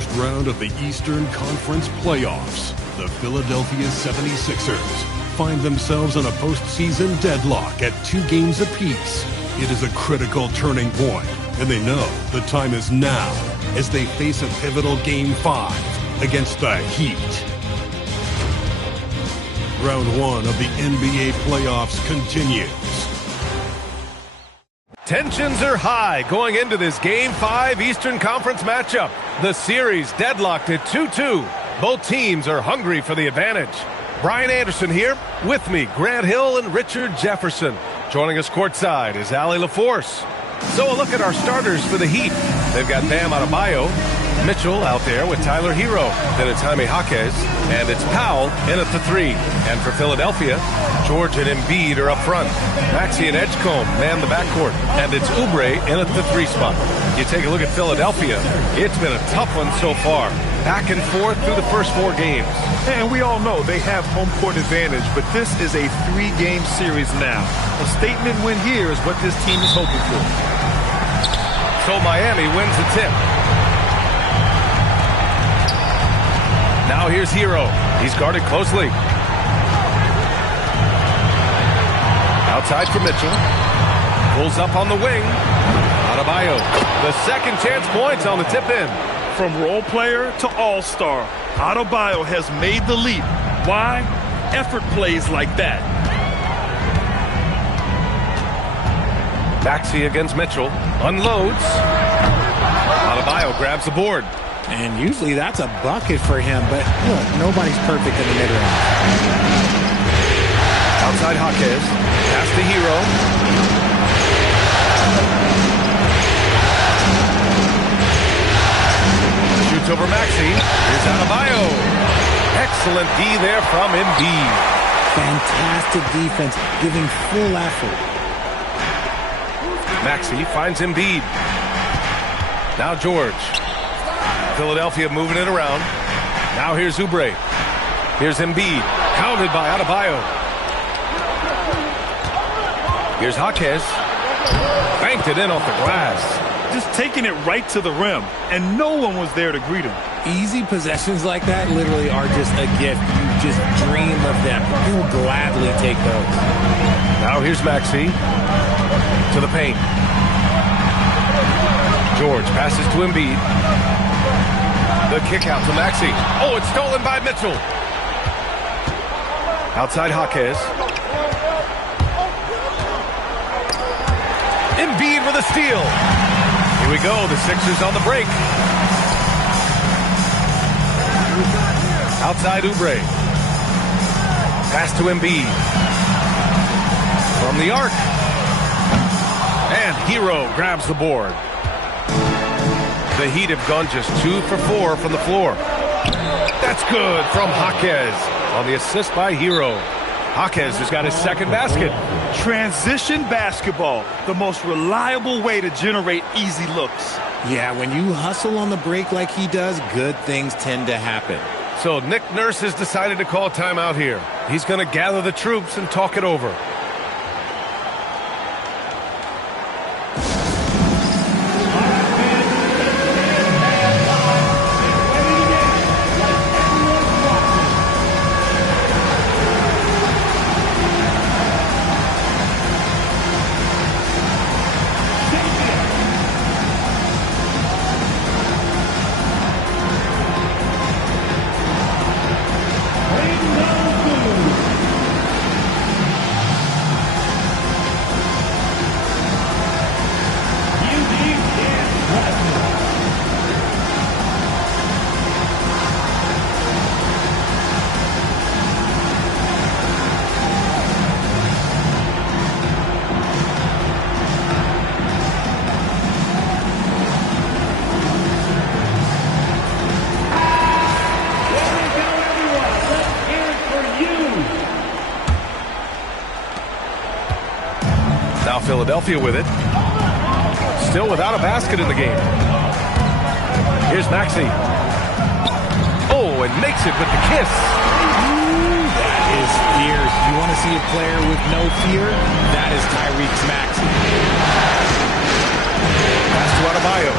first round of the Eastern Conference playoffs, the Philadelphia 76ers find themselves in a postseason deadlock at 2 games apiece. It is a critical turning point, and they know the time is now as they face a pivotal Game 5 against the Heat. Round 1 of the NBA playoffs continues. Tensions are high going into this Game 5 Eastern Conference matchup. The series deadlocked at 2-2. Both teams are hungry for the advantage. Brian Anderson here. With me, Grant Hill and Richard Jefferson. Joining us courtside is Allie LaForce. So a look at our starters for the Heat. They've got Bam Adebayo, Mitchell out there with Tyler Hero. Then it's Jaime Jaquez, and it's Powell in at the 3. And for Philadelphia, George and Embiid are up front. Maxey and Edgecombe man the backcourt, and it's Oubre in at the 3 spot. You take a look at Philadelphia, it's been a tough one so far. Back and forth through the first 4 games. And we all know they have home court advantage, but this is a 3-game series now. A statement win here is what this team is hoping for. So Miami wins the tip. Now here's Hero. He's guarded closely. Outside for Mitchell. Pulls up on the wing. Adebayo. The second chance points on the tip in. From role player to all-star, Adebayo has made the leap. Why? Effort plays like that. Maxey against Mitchell. Unloads. Adebayo grabs the board. And usually that's a bucket for him, but look, nobody's perfect in the mid-range. Outside Jaquez. Pass to Hero. Shoots over Maxey. Here's Adebayo. Excellent D there from Embiid. Fantastic defense, giving full effort. Maxey finds Embiid. Now George. Philadelphia moving it around. Now here's Oubre. Here's Embiid. Counted by Adebayo. Here's Jaquez. Banked it in off the glass. Just taking it right to the rim, and no one was there to greet him. Easy possessions like that literally are just a gift. You just dream of them. You'll gladly take those. Now here's Maxey. To the paint. George passes to Embiid. The kick out to Maxey. Oh, it's stolen by Mitchell. Outside Jaquez. Embiid with a steal. Here we go, the Sixers on the break. Outside Oubre. Pass to Embiid. From the arc. And Hero grabs the board. The Heat have gone just 2 for 4 from the floor. That's good from Jaquez on the assist by Hero. Jaquez has got his second basket. Transition basketball, the most reliable way to generate easy looks. Yeah, when you hustle on the break like he does, good things tend to happen. So Nick Nurse has decided to call timeout here. He's going to gather the troops and talk it over. Now Philadelphia with it. Still without a basket in the game. Here's Maxey. Oh, and makes it with the kiss. Ooh, that is fierce. You want to see a player with no fear? That is Tyrese Maxey. Pass to Adebayo.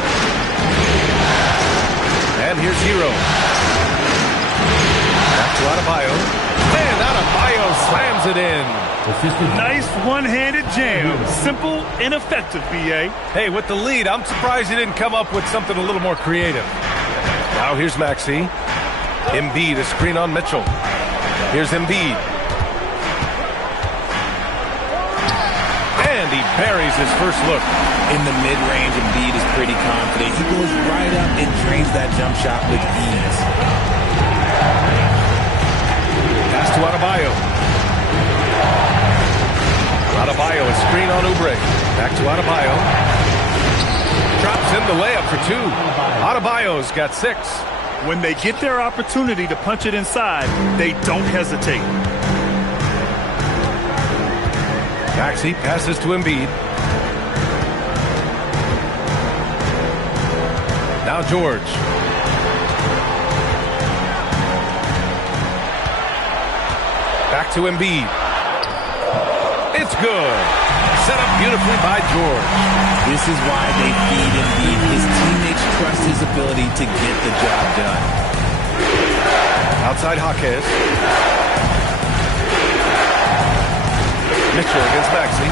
And here's Hero. Back to Adebayo. And Adebayo slams it in. Nice one-handed jam. Simple and effective, B.A. Hey, with the lead, I'm surprised he didn't come up with something a little more creative. Now here's Maxey. Embiid, a screen on Mitchell. Here's Embiid. And he buries his first look. In the mid-range, Embiid is pretty confident. He goes right up and drains that jump shot with ease. Pass to Adebayo. Adebayo, a screen on Oubre. Back to Adebayo. Drops in the layup for two. Adebayo's got 6. When they get their opportunity to punch it inside, they don't hesitate. Maxey passes to Embiid. Now George. Back to Embiid. It's good. Set up beautifully by George. This is why they feed Embiid. His teammates trust his ability to get the job done. Outside Jaquez. Mitchell against Maxey.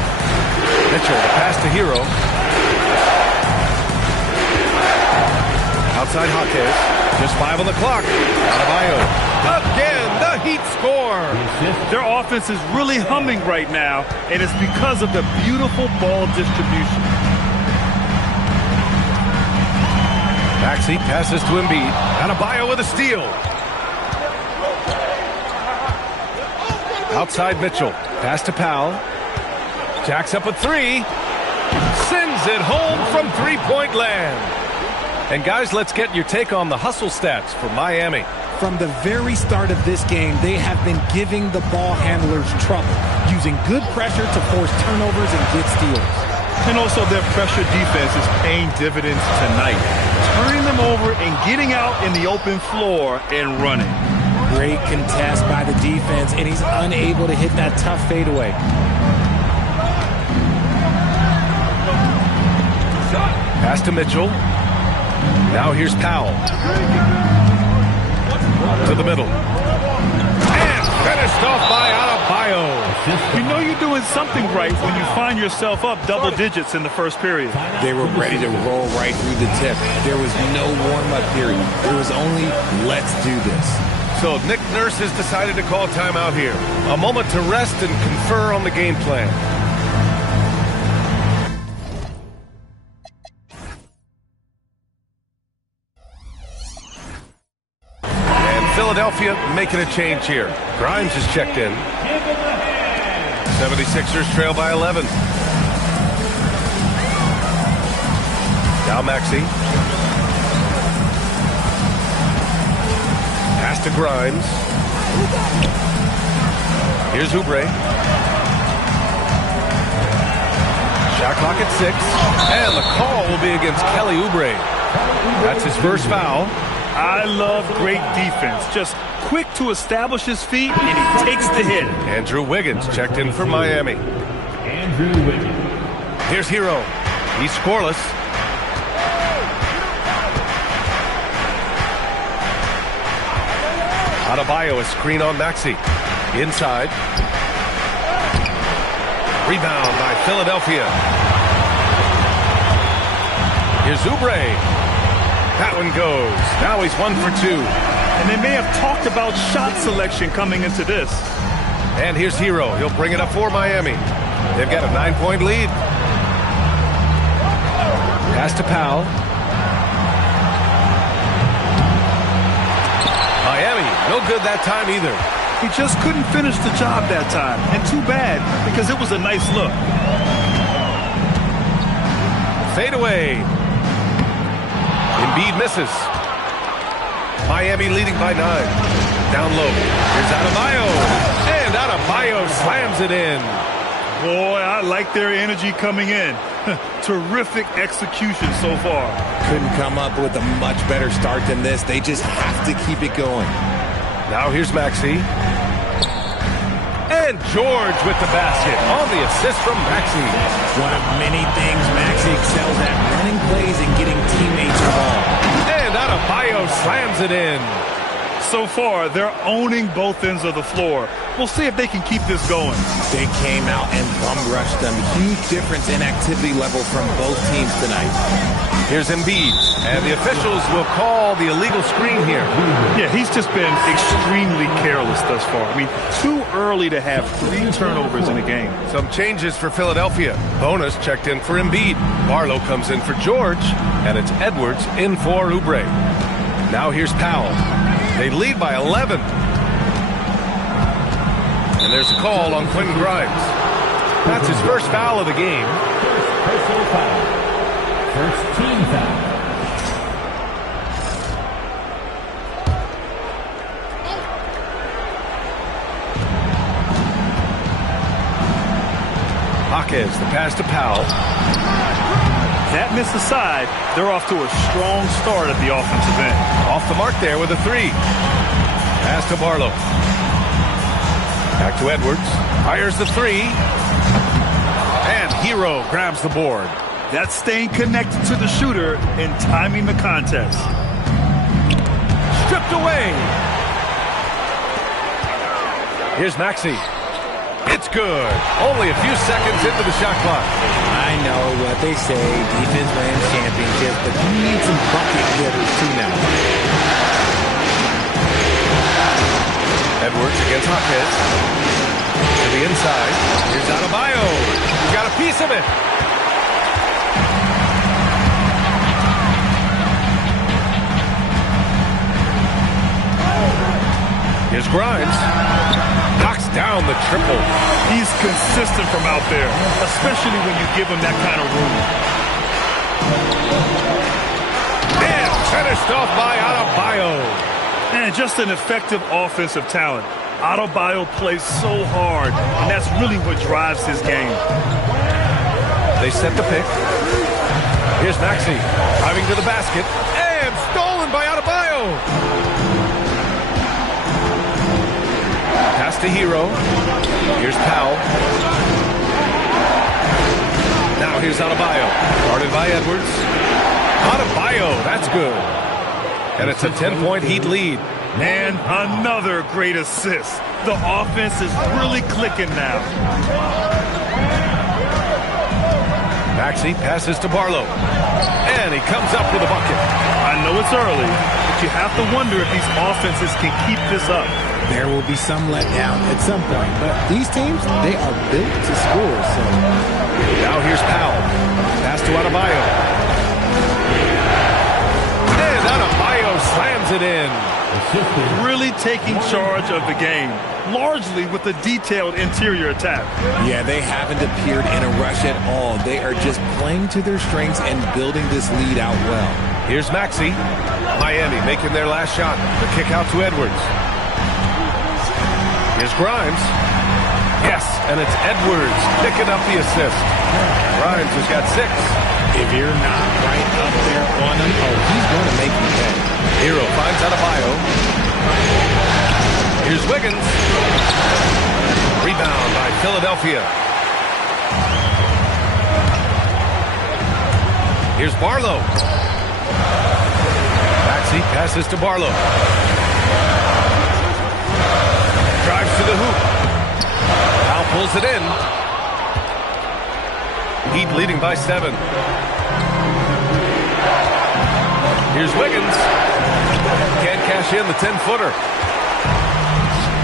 Mitchell, the pass to Hero. Outside Jaquez. Just 5 on the clock. Adebayo. Again, the Heat score. Their offense is really humming right now, and it's because of the beautiful ball distribution. Maxey passes to Embiid. Adebayo with a steal. Outside Mitchell. Pass to Powell. Jacks up a 3. Sends it home from three-point land. And guys, let's get your take on the hustle stats for Miami. From the very start of this game, they have been giving the ball handlers trouble, using good pressure to force turnovers and get steals. And also their pressure defense is paying dividends tonight, turning them over and getting out in the open floor and running. Great contest by the defense, and he's unable to hit that tough fadeaway. Pass to Mitchell. Now here's Powell. To the middle. And finished off by Adebayo. You know you're doing something right when you find yourself up double digits in the first period. They were ready to roll right through the tip. There was no warm-up period. There was only, let's do this. So Nick Nurse has decided to call timeout here. A moment to rest and confer on the game plan. Philadelphia making a change here. Grimes is checked in. 76ers trail by 11. Now Maxey. Pass to Grimes. Here's Oubre. Shot clock at 6. And the call will be against Kelly Oubre. That's his first foul. I love great defense. Just quick to establish his feet, and he takes the hit. Andrew Wiggins checked in for Miami. Andrew Wiggins. Here's Hero. He's scoreless. Adebayo, a screen on Maxey. Inside. Rebound by Philadelphia. Here's Oubre. That one goes. Now he's 1 for 2. And they may have talked about shot selection coming into this. And here's Hero. He'll bring it up for Miami. They've got a 9-point lead. Pass to Powell. Miami, no good that time either. He just couldn't finish the job that time. And too bad, because it was a nice look. Fade away. Embiid misses. Miami leading by 9. Down low. Here's Adebayo. And Adebayo slams it in. Boy, I like their energy coming in. Terrific execution so far. Couldn't come up with a much better start than this. They just have to keep it going. Now here's Maxey. And George with the basket on the assist from Maxey. One of many things Maxey excels at, running plays and getting teammates involved. And And Adebayo slams it in. So far, they're owning both ends of the floor. We'll see if they can keep this going. They came out and bum-rushed them. Huge difference in activity level from both teams tonight. Here's Embiid, and the officials will call the illegal screen here. Yeah, he's just been extremely careless thus far. I mean, too early to have 3 turnovers in a game. Some changes for Philadelphia. Bonus checked in for Embiid. Barlow comes in for George, and it's Edwards in for Oubre. Now here's Powell. They lead by 11. And there's a call on Quentin Grimes. That's his first foul of the game. Personal foul. First team foul. Hawkins, the pass to Powell. That miss aside, they're off to a strong start at the offensive end. Off the mark there with a 3. Pass to Barlow. Back to Edwards. Fires the 3. And Hero grabs the board. That's staying connected to the shooter and timing the contest. Stripped away. Here's Maxey. It's good. Only a few seconds into the shot clock. I know what they say, defense wins championships, but you need some bucket getters too now. Edwards against Hawkins. To the inside. Here's Adebayo. He got a piece of it. Here's Grimes. Knocks down the triple. He's consistent from out there, especially when you give him that kind of room. And finished off by Adebayo. And just an effective offensive talent. Adebayo plays so hard, and that's really what drives his game. They set the pick. Here's Maxey driving to the basket. And stolen by Adebayo. Pass to Hero. Here's Powell. Now here's Adebayo. Guarded by Edwards. Adebayo, that's good. And it's a 10-point Heat lead. And another great assist. The offense is really clicking now. Maxey passes to Barlow. And he comes up with a bucket. I know it's early, but you have to wonder if these offenses can keep this up. There will be some letdown at some point, but these teams, they are built to score, so. Now here's Powell. Pass to Adebayo. And Adebayo slams it in. Really taking charge of the game, largely with a detailed interior attack. Yeah, they haven't appeared in a rush at all. They are just playing to their strengths and building this lead out well. Here's Maxey. Miami making their last shot. The kick out to Edwards. Here's Grimes. Yes, and it's Edwards picking up the assist. Grimes has got 6. If you're not right up there on him, oh, he's going to make you pay. Hero finds Adebayo. Here's Wiggins. Rebound by Philadelphia. Here's Barlow. Maxey passes to Barlow. Drives to the hoop. Now pulls it in. Heat leading by 7. Here's Wiggins. Can't cash in the 10-footer.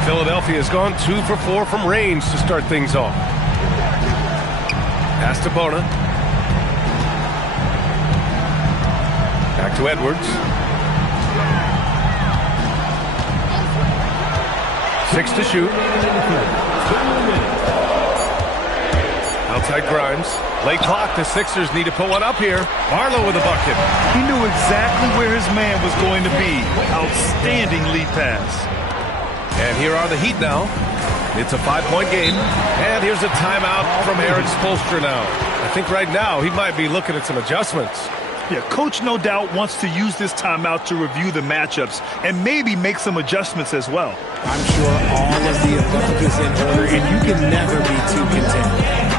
Philadelphia has gone 2 for 4 from range to start things off. Pass to Bona. Back to Edwards. 6 to shoot. Outside Grimes. Late clock. The Sixers need to put one up here. Barlow with a bucket. He knew exactly where his man was going to be. Outstanding lead pass. And here are the Heat now. It's a 5-point game. And here's a timeout from Eric Spoelstra now. I think right now he might be looking at some adjustments. Yeah, coach no doubt wants to use this timeout to review the matchups and maybe make some adjustments as well. I'm sure all of the above is in order, and you can never be too content.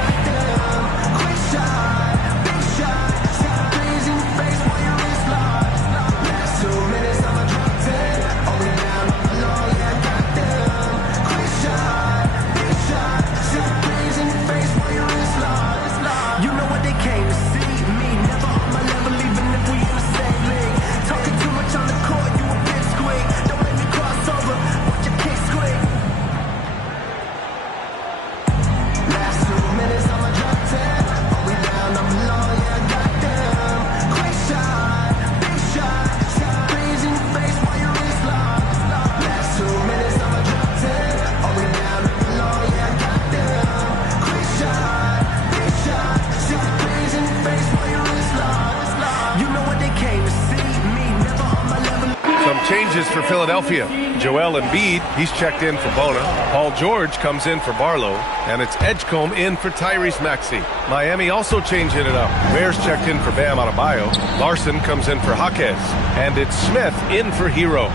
Philadelphia. Joel Embiid, he's checked in for Bona. Paul George comes in for Barlow. And it's Edgecombe in for Tyrese Maxey. Miami also changing it up. Bears checked in for Bam Adebayo. Larson comes in for Jaquez. And it's Smith in for Hero.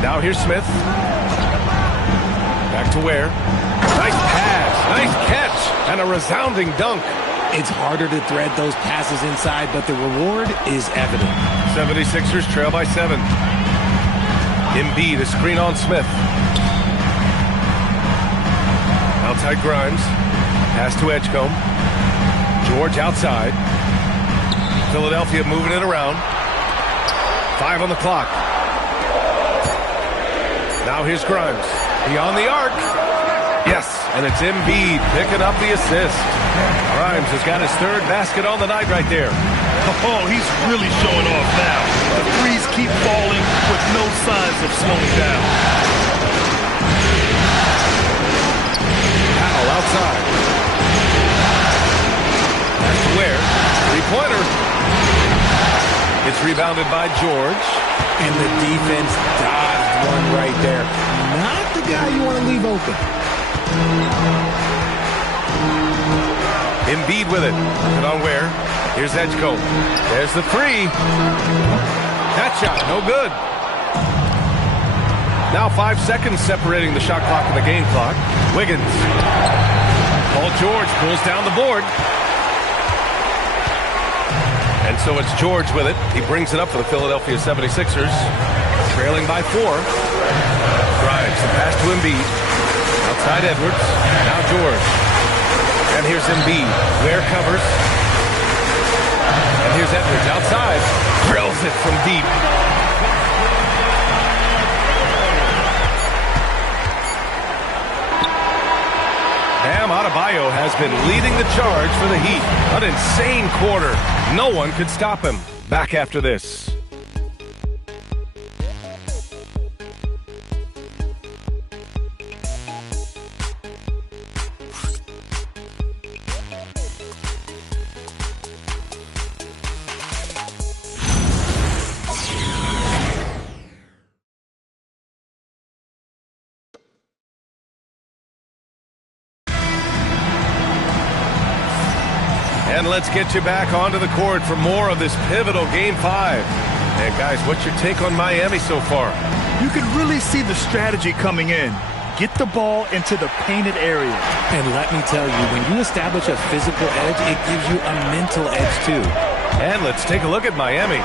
Now here's Smith. Back to Ware. Nice pass, nice catch, and a resounding dunk. It's harder to thread those passes inside, but the reward is evident. 76ers trail by 7. Embiid, a screen on Smith. Outside Grimes. Pass to Edgecombe. George outside. Philadelphia moving it around. 5 on the clock. Now here's Grimes. Beyond the arc. Yes, and it's Embiid picking up the assist. Grimes has got his 3rd basket on the night right there. Oh, he's really showing off now. The threes keep falling with no signs of slowing down. Powell outside. That's to Ware. 3-pointer. It's rebounded by George. And the defense dodged one right there. Not the guy you want to leave open. Embiid with it. Put on Ware. Here's Edgecombe. There's the 3. That shot, no good. Now 5 seconds separating the shot clock and the game clock. Wiggins. Paul George pulls down the board. And so it's George with it. He brings it up for the Philadelphia 76ers. Trailing by 4. Grimes, the pass to Embiid. Outside Edwards. Now George. And here's Embiid. Ware covers. And here's Edwards outside. Drills it from deep. Bam Adebayo has been leading the charge for the Heat. An insane quarter. No one could stop him. Back after this. And let's get you back onto the court for more of this pivotal Game 5. And guys, what's your take on Miami so far? You can really see the strategy coming in. Get the ball into the painted area. And let me tell you, when you establish a physical edge, it gives you a mental edge too. And let's take a look at Miami.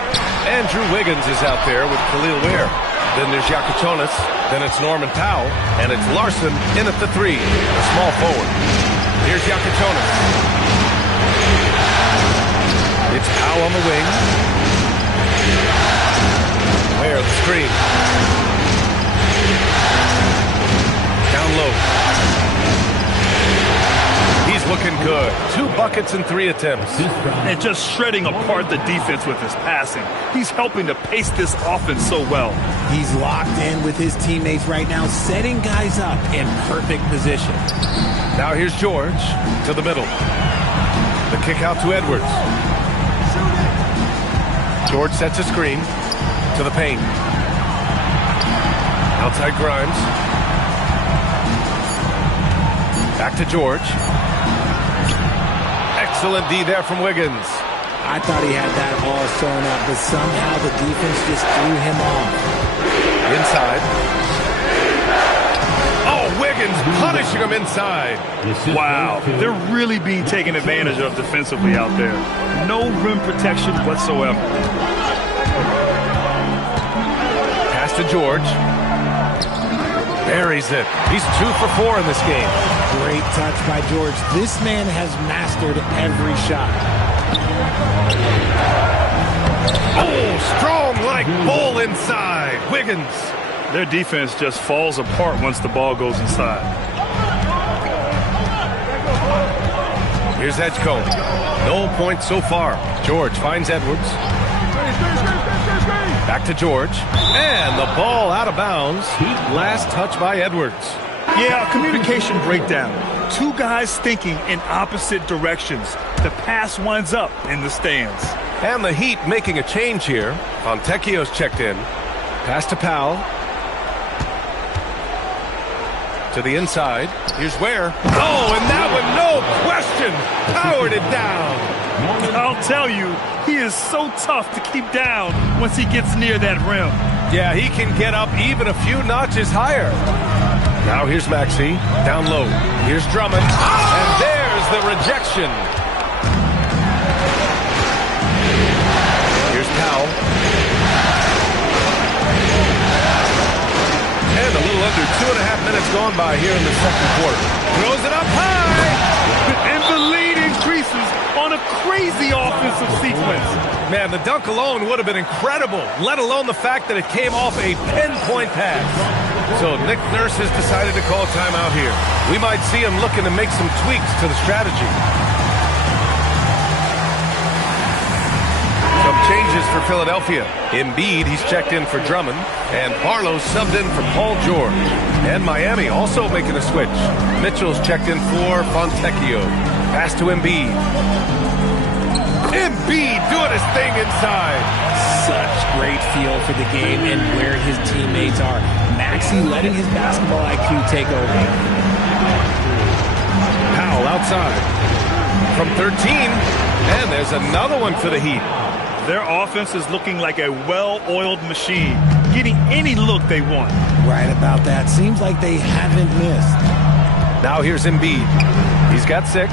Andrew Wiggins is out there with Khalil Ware. Then there's Yakuchonis. Then it's Norman Powell. And it's Larson in at the 3, a small forward. Here's Yakuchonis. It's Powell on the wing. Ware the screen. Down low. He's looking good. 2 buckets and 3 attempts. And just shredding apart the defense with his passing. He's helping to pace this offense so well. He's locked in with his teammates right now, setting guys up in perfect position. Now here's George to the middle. The kick out to Edwards. George sets a screen to the paint. Outside Grimes. Back to George. Excellent D there from Wiggins. I thought he had that all sewn up, but somehow the defense just threw him off. Inside. Oh, Wiggins punishing him inside. Wow, they're really being taken advantage of defensively out there. No rim protection whatsoever. Pass to George. Buries it. He's 2 for 4 in this game. Great touch by George. This man has mastered every shot. Oh, strong like bull inside. Wiggins. Their defense just falls apart once the ball goes inside. Here's Edgecombe. No points so far. George finds Edwards. Back to George. And the ball out of bounds. Last touch by Edwards. Yeah, communication breakdown. 2 guys thinking in opposite directions. The pass winds up in the stands. And the Heat making a change here. Fontecchio's checked in. Pass to Powell. To the inside. Here's Ware. Oh, and that one, no question, powered it down. I'll tell you, he is so tough to keep down once he gets near that rim. Yeah, he can get up even a few notches higher. Now here's Maxey, down low. Here's Drummond, and there's the rejection. Here's Powell. And a little under 2.5 minutes gone by here in the second quarter. Throws it up high. And the lead increases on a crazy offensive sequence. Man, the dunk alone would have been incredible, let alone the fact that it came off a pinpoint pass. So Nick Nurse has decided to call a timeout here. We might see him looking to make some tweaks to the strategy. Some changes for Philadelphia. Embiid, he's checked in for Drummond, and Barlow subbed in for Paul George. And Miami also making a switch. Mitchell's checked in for Fontecchio. Pass to Embiid. Embiid doing his thing inside. Such great feel for the game and where his teammates are. Maxey letting his basketball IQ take over. Powell outside. From 13. And there's another one for the Heat. Their offense is looking like a well-oiled machine, getting any look they want. Right about that. Seems like they haven't missed. Now here's Embiid. He's got 6.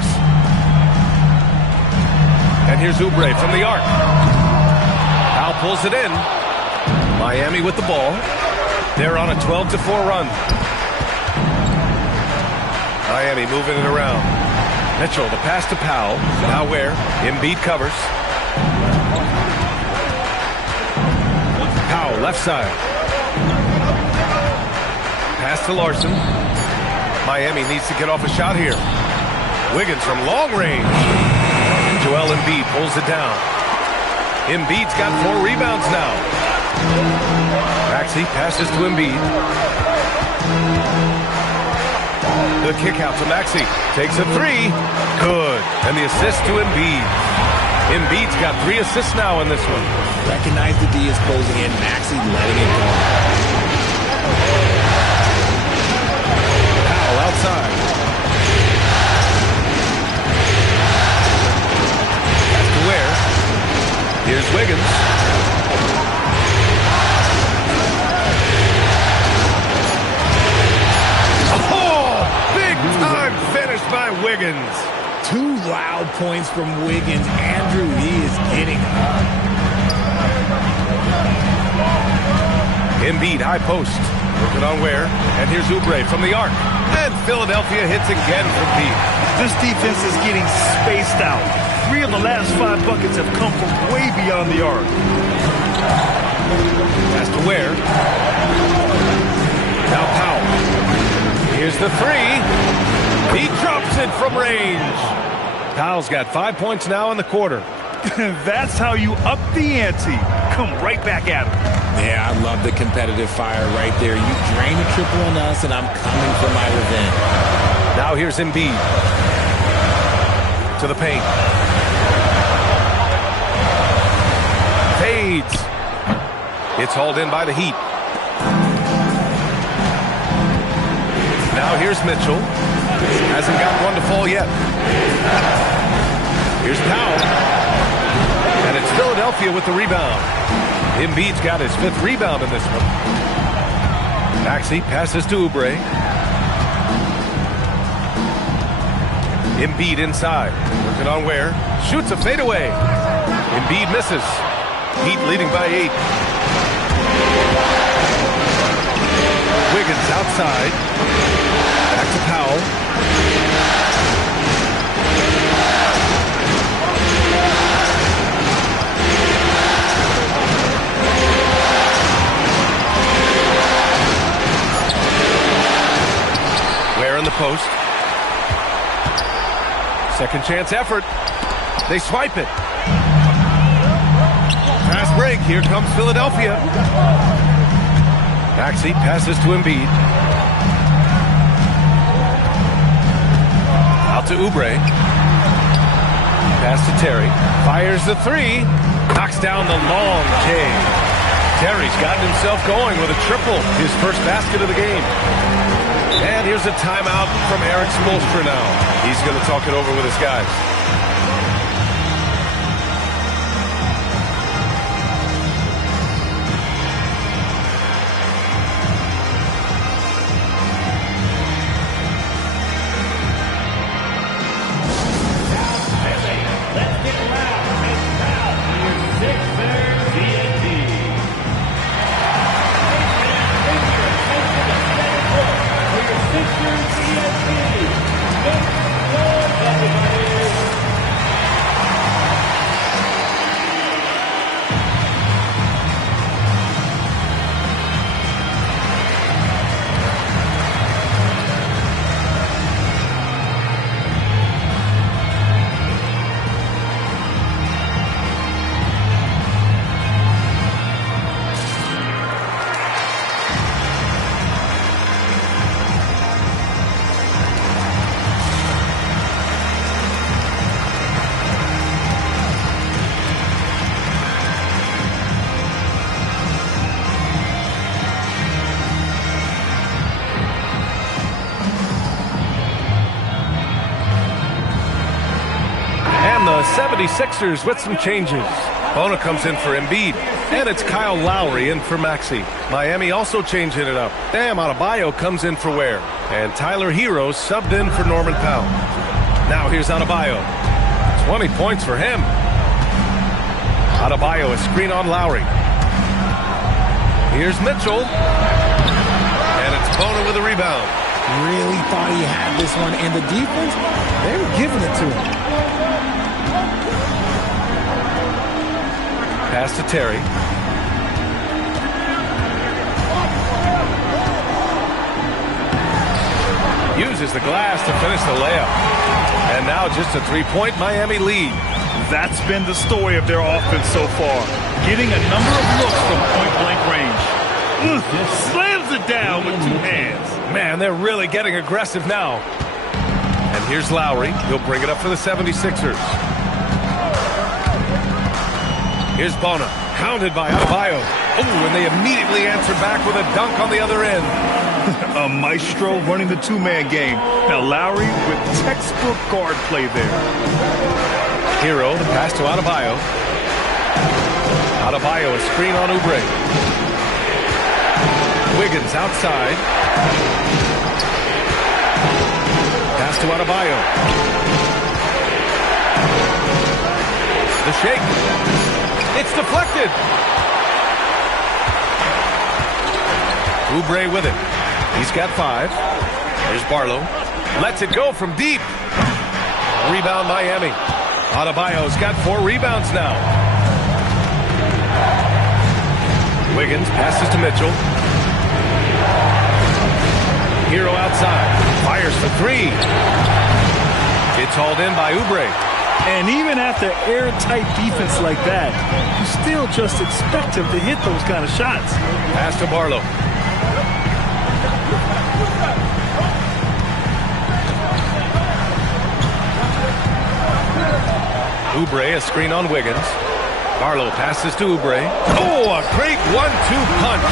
And here's Oubre from the arc. Powell pulls it in. Miami with the ball. They're on a 12-4 run. Miami moving it around. Mitchell, the pass to Powell. Now where? Embiid covers. Powell, left side. Pass to Larson. Miami needs to get off a shot here. Wiggins from long range. Joel Embiid pulls it down. Embiid's got 4 rebounds now. Maxey passes to Embiid. The kick out to Maxey. Takes a 3. Good. And the assist to Embiid. Embiid's got 3 assists now in this one. Recognize the D is closing in. Maxey letting it go. Powell outside. That's to Ware. Here's Wiggins. Oh! Big time finish by Wiggins. 2 loud points from Wiggins. Andrew, he is getting up. Embiid, high post. Working on Ware. And here's Oubre from the arc. And Philadelphia hits again from deep. This defense is getting spaced out. 3 of the last 5 buckets have come from way beyond the arc. Pass to Ware. Now Powell. Here's the 3. He drops it from range. Powell's got 5 points now in the quarter. That's how you up the ante. Come right back at him. Yeah, I love the competitive fire right there. You drain a triple on us, and I'm coming for my revenge. Now here's Embiid. To the paint. Fades. It's hauled in by the Heat. Now here's Mitchell. Hasn't got one to fall yet. Here's Powell. And it's Philadelphia with the rebound. Embiid's got his 5th rebound in this one. Maxey passes to Oubre. Embiid inside. Working on Ware. Shoots a fadeaway. Embiid misses. Heat leading by 8. Wiggins outside. Back to Powell. Ware in the post. Second chance effort. They swipe it. Fast break. Here comes Philadelphia. Maxey passes to Embiid. Out to Oubre. Pass to Terry. Fires the 3. Knocks down the long J. Terry's gotten himself going with a triple. His first basket of the game. And here's a timeout from Eric Spoelstra now. He's going to talk it over with his guys. Let's get loud and proud for your Sixers TNT. For your Sixers TNT. Let's go, everybody. And the 76ers with some changes. Bona comes in for Embiid. And it's Kyle Lowry in for Maxey. Miami also changing it up. Bam Adebayo comes in for Ware. And Tyler Hero subbed in for Norman Powell. Now here's Adebayo. 20 points for him. Adebayo, a screen on Lowry. Here's Mitchell. And it's Bona with a rebound. Really thought he had this one. And the defense, they were giving it to him. Pass to Terry. Uses the glass to finish the layup. And now just a three-point Miami lead. That's been the story of their offense so far. Getting a number of looks from point-blank range. Slams it down with two hands. Man, they're really getting aggressive now. And here's Lowry. He'll bring it up for the 76ers. Here's Bona, hounded by Adebayo. Oh, and they immediately answer back with a dunk on the other end. A maestro running the two-man game. Now Lowry with textbook guard play there. Hero, the pass to Adebayo. Adebayo, a screen on Oubre. Wiggins outside. Pass to Adebayo. The shake. It's deflected. Oubre with it. He's got 5. Here's Barlow. Lets it go from deep. Rebound Miami. Adebayo's got 4 rebounds now. Wiggins passes to Mitchell. Hero outside. Fires for 3. It's hauled in by Oubre. And even after airtight defense like that, you still just expect him to hit those kind of shots. Pass to Barlow. Oubre, a screen on Wiggins. Barlow passes to Oubre. Oh, a great 1-2 punch.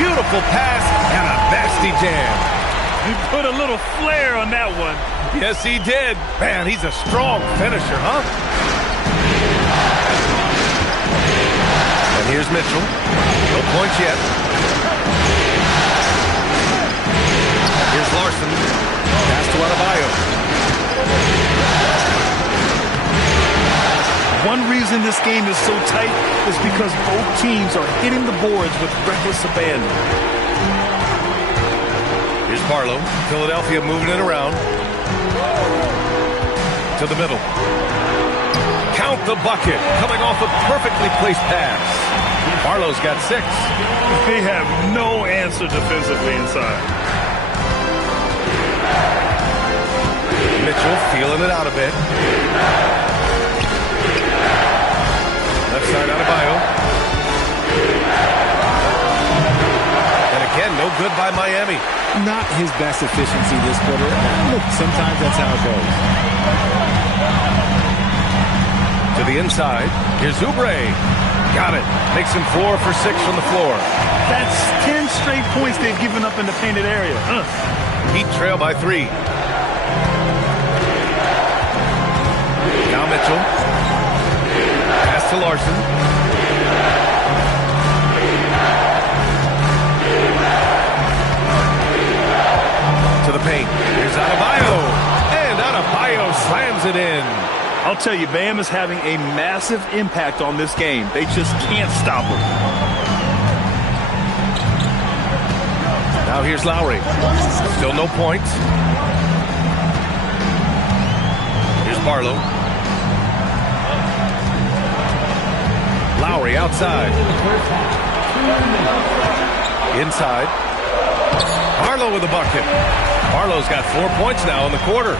Beautiful pass and a nasty jam. He put a little flair on that one. Yes, he did. Man, he's a strong finisher, huh? And here's Mitchell. No points yet. Here's Larson. Pass to Adebayo. One reason this game is so tight is because both teams are hitting the boards with reckless abandon. Here's Barlow. Philadelphia moving it around. To the middle. Count the bucket. Coming off a perfectly placed pass. Barlow's got 6. They have no answer defensively inside. Mitchell feeling it out a bit. Left side Adebayo. And again, no good by Miami. Not his best efficiency this quarter. Look, sometimes that's how it goes. To the inside. Here's Oubre. Got it. Makes him 4 for 6 from the floor. That's 10 straight points they've given up in the painted area. Heat trail by 3. Now Mitchell. Pass to Larson. To the paint. Here's Adebayo. And Adebayo slams it in. I'll tell you, Bam is having a massive impact on this game. They just can't stop him. Now here's Lowry. Still no points. Here's Barlow. Lowry outside. Inside. Barlow with a bucket. Barlow's got 4 points now in the quarter.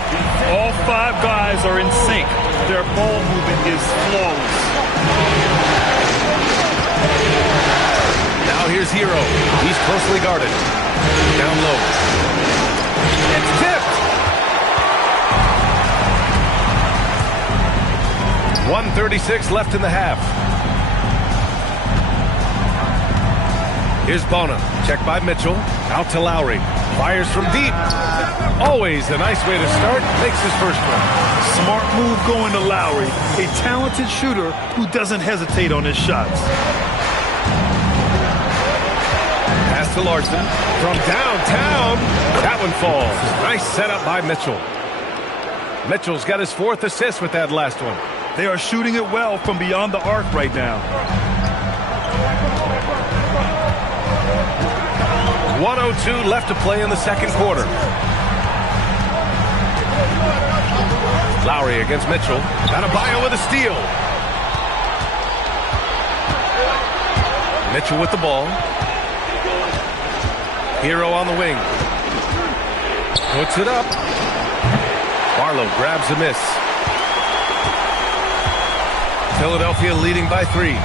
All 5 guys are in sync. Their ball movement is flawless. Now here's Hero. He's closely guarded. Down low. It's tipped. 1:36 left in the half. Here's Bona. Checked by Mitchell. Out to Lowry. Fires from deep. Always a nice way to start. Makes his first one. Smart move going to Lowry. A talented shooter who doesn't hesitate on his shots. Pass to Larson. From downtown. That one falls. Nice setup by Mitchell. Mitchell's got his 4th assist with that last one. They are shooting it well from beyond the arc right now. 1:02 left to play in the second quarter. Lowry against Mitchell. Adebayo with a steal. Mitchell with the ball. Hero on the wing. Puts it up. Barlow grabs a miss. Philadelphia leading by 3.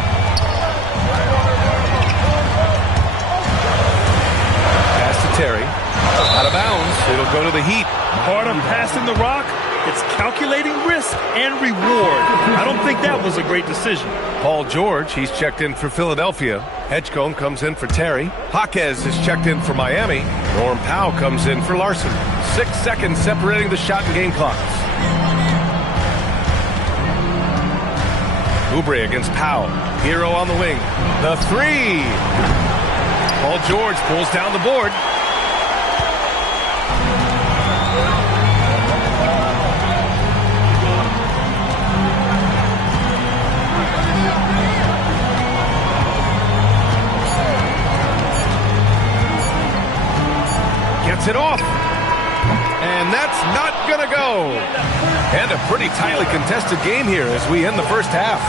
Terry. Out of bounds. It'll go to the Heat. Part of passing the rock, it's calculating risk and reward. I don't think that was a great decision. Paul George, he's checked in for Philadelphia. Edgecombe comes in for Terry. Jaquez is checked in for Miami. Norm Powell comes in for Larson. 6 seconds separating the shot and game clocks. Oubre against Powell. Hero on the wing. The 3. Paul George pulls down the board. Gets it off. And that's not going to go. And a pretty tightly contested game here as we end the first half.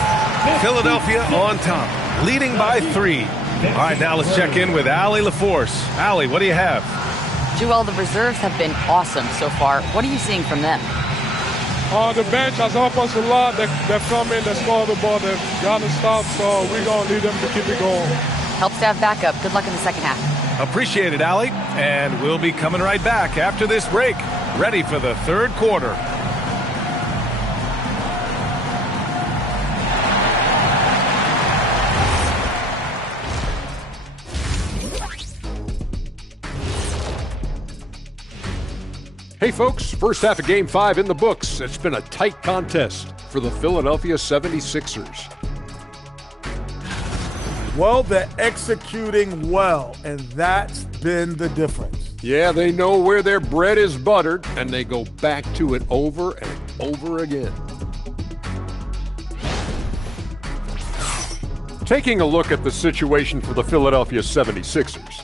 Philadelphia on top, leading by 3. All right, now let's check in with Allie LaForce. Allie, what do you have? Joel, the reserves have been awesome so far. What are you seeing from them? The bench has helped us a lot. They've come in, they scored the ball, they've got to stop, so we're going to need them to keep it going. Helps to have backup. Good luck in the second half. Appreciate it, Allie. And we'll be coming right back after this break, ready for the third quarter. Hey folks, first half of Game 5 in the books. It's been a tight contest for the Philadelphia 76ers. Well, they're executing well, and that's been the difference. Yeah, they know where their bread is buttered, and they go back to it over and over again. Taking a look at the situation for the Philadelphia 76ers.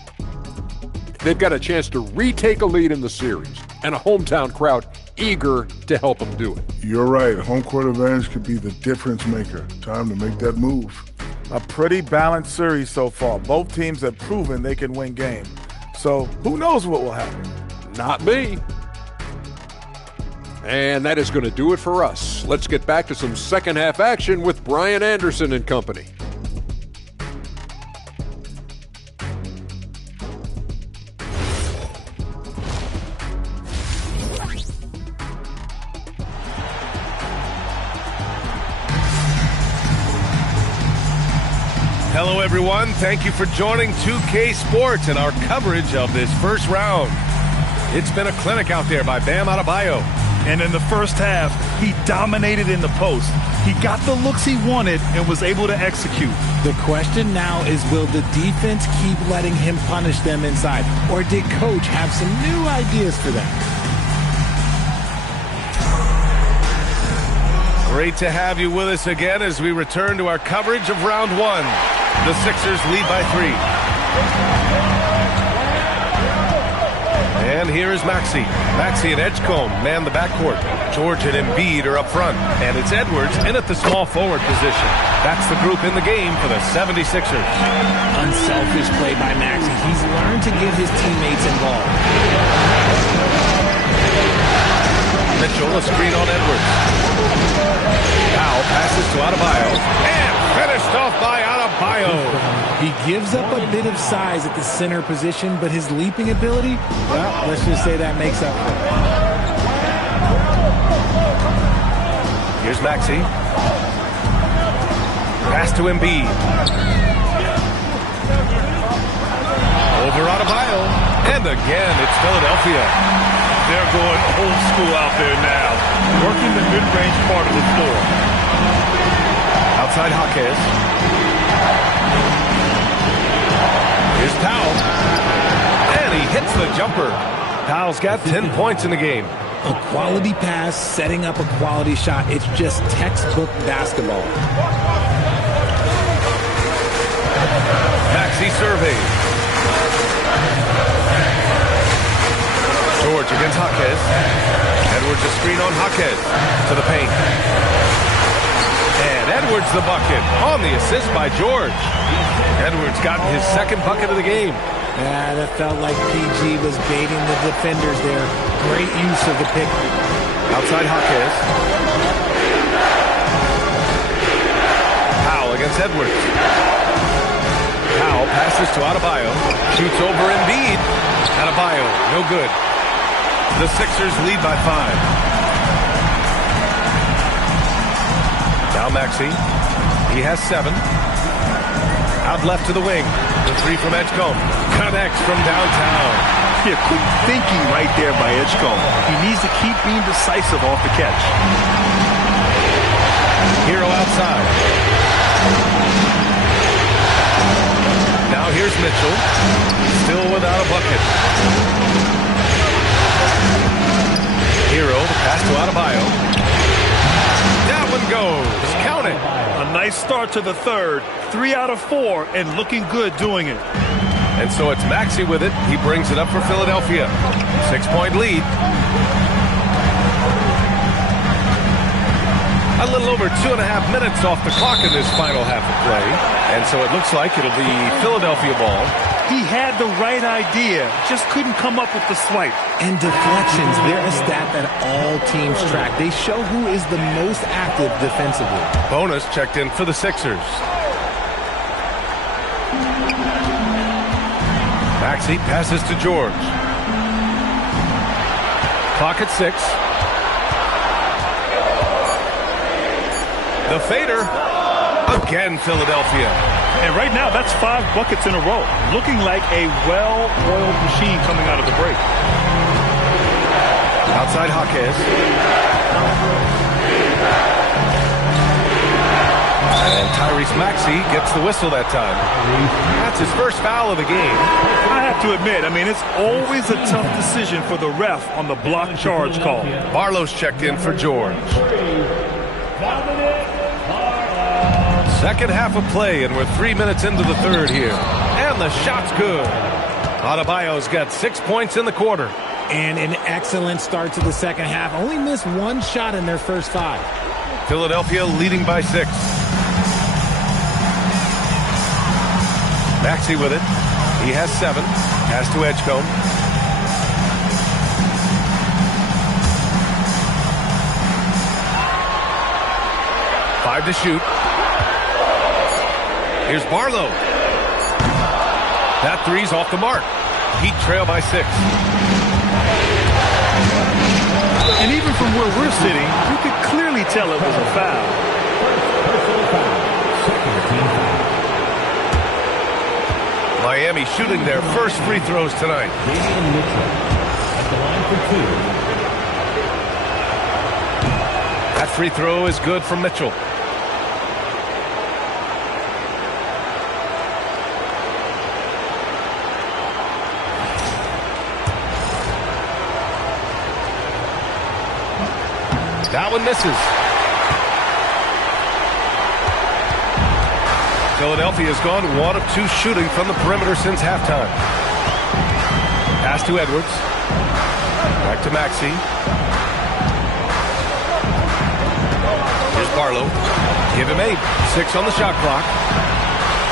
They've got a chance to retake a lead in the series, and a hometown crowd eager to help them do it. You're right. Home court advantage could be the difference maker. Time to make that move. A pretty balanced series so far. Both teams have proven they can win games. So who knows what will happen? Not me. And that is going to do it for us. Let's get back to some second half action with Brian Anderson and company. Hello, everyone. Thank you for joining 2K Sports and our coverage of this first round. It's been a clinic out there by Bam Adebayo. And in the first half, he dominated in the post. He got the looks he wanted and was able to execute. The question now is, will the defense keep letting him punish them inside? Or did Coach have some new ideas for them? Great to have you with us again as we return to our coverage of round one. The Sixers lead by 3. And here is Maxey. Maxey and Edgecombe man the backcourt. George and Embiid are up front. And it's Edwards in at the small forward position. That's the group in the game for the 76ers. Unselfish play by Maxey. He's learned to get his teammates involved. Mitchell, a screen on Edwards. Powell passes to Adebayo. And finished off by Adebayo. He gives up a bit of size at the center position, but his leaping ability, well, let's just say that makes up for it. Here's Maxey. Pass to Embiid. Over Adebayo. And again, it's Philadelphia. They're going old school out there now, working the mid-range part of the floor. Outside Jaquez. Here's Powell. And he hits the jumper. Powell's got 10 points in the game. A quality pass, setting up a quality shot. It's just textbook basketball. Maxey surveys. George against Jaquez. Edwards a screen on Jaquez to the paint. And Edwards the bucket on the assist by George. Edwards got his second bucket of the game. Yeah, that felt like PG was baiting the defenders there. Great use of the pick. Outside Jaquez. Powell against Edwards. Powell passes to Adebayo. Shoots over Embiid. Adebayo, no good. The Sixers lead by 5. Now Maxey. He has 7. Out left to the wing. The 3 from Edgecombe. Connects from downtown. Yeah, quick thinking right there by Edgecombe. He needs to keep being decisive off the catch. Hero outside. Now here's Mitchell. Still without a bucket. Hero, the pass to Adebayo. That one goes. Count it. A nice start to the third. 3 out of 4 and looking good doing it. And so it's Maxey with it. He brings it up for Philadelphia. 6-point lead. A little over 2.5 minutes off the clock in this final half of play. And so it looks like it'll be Philadelphia ball. He had the right idea, just couldn't come up with the swipe. And deflections, they're a stat that all teams track. They show who is the most active defensively. Bonus checked in for the Sixers. Maxey passes to George. Clock at 6. The fader. Again, Philadelphia. And right now, that's 5 buckets in a row. Looking like a well-oiled machine coming out of the break. Outside Jaquez. And Tyrese Maxey gets the whistle that time. That's his first foul of the game. I have to admit, it's always a tough decision for the ref on the block charge call. Barlow's checked in for George. Second half of play, and we're 3 minutes into the third here. And the shot's good. Adebayo's got 6 points in the quarter. And an excellent start to the second half. Only missed 1 shot in their first 5. Philadelphia leading by 6. Maxey with it. He has 7. Pass to Edgecombe. Five to shoot. Here's Barlow. That three's off the mark. Heat trail by 6. And even from where we're sitting, you could clearly tell it was a foul. Miami shooting their first free throws tonight. the line for two. That free throw is good from Mitchell. That one misses. Philadelphia has gone 1 of 2 shooting from the perimeter since halftime. Pass to Edwards. Back to Maxey. Here's Barlow. Give him 8. 6 on the shot clock.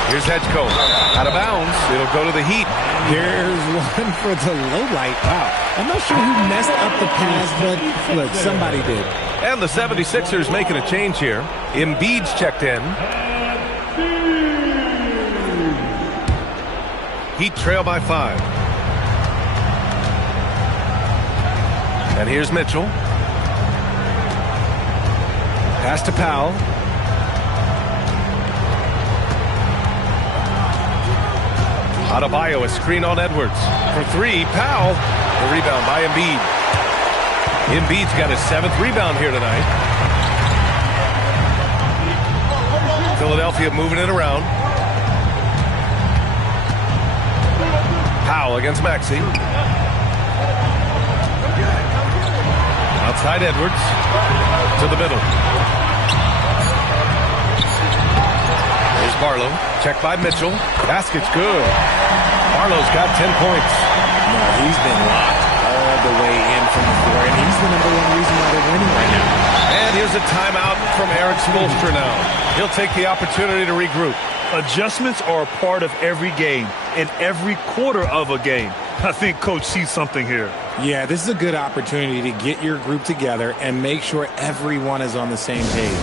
Here's Hedgecombe. Out of bounds. It'll go to the Heat. Here's one for the low light. Wow. I'm not sure who messed up the pass, but look, somebody did. And the 76ers making a change here. Embiid's checked in. Heat trail by 5. And here's Mitchell. Pass to Powell. Adebayo, a screen on Edwards. For 3, Powell. The rebound by Embiid. Embiid's got his 7th rebound here tonight. Philadelphia moving it around. Powell against Maxey. Outside Edwards. To the middle. Here's Barlow. Checked by Mitchell. Basket's good. Barlow's got 10 points. No, he's been locked all the way in from the floor, and he's the #1 reason why they're winning right now. And here's a timeout from Eric Spoelstra now. He'll take the opportunity to regroup. Adjustments are a part of every game, in every quarter of a game. I think Coach sees something here. Yeah, this is a good opportunity to get your group together and make sure everyone is on the same page.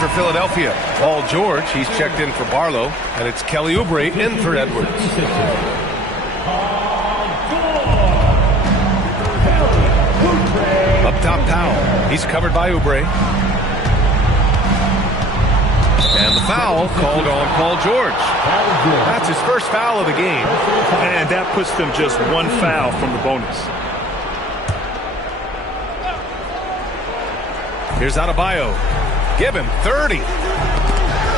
For Philadelphia, Paul George, he's checked in for Barlow, and it's Kelly Oubre in for Edwards. Up top, Powell. He's covered by Oubre. And the foul called on Paul George. That's his first foul of the game. And that puts them just 1 foul from the bonus. Here's Adebayo. Give him 30.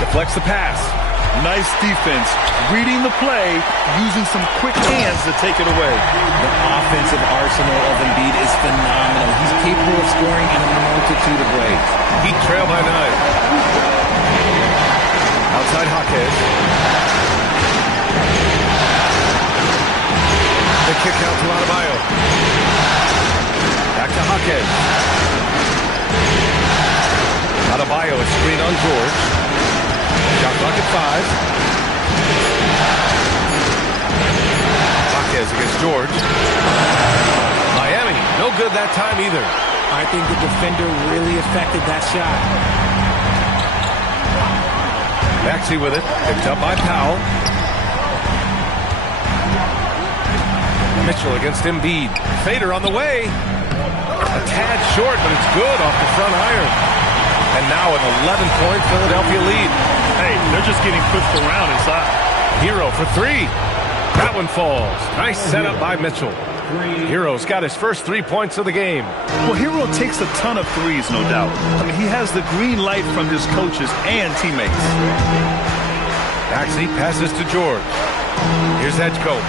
Deflects the pass. Nice defense. Reading the play, using some quick hands to take it away. The offensive arsenal of Embiid is phenomenal. He's capable of scoring in a multitude of ways. Heat trail by 9. Outside Hawkhead. The kick out to Adebayo. Back to Hawkhead. Adebayo, a screen on George. Shot clock at 5. Hawkins against George. Miami, no good that time either. I think the defender really affected that shot. Maxey with it, picked up by Powell. Mitchell against Embiid. Fader on the way. A tad short, but it's good off the front iron. And now an 11-point Philadelphia lead. Hey, they're just getting pushed around inside. Hero for three. That one falls. Nice setup by Mitchell. Hero's got his first 3 points of the game. Well, Hero takes a ton of threes, no doubt. I mean, he has the green light from his coaches and teammates. Maxey passes to George. Here's Edgecombe.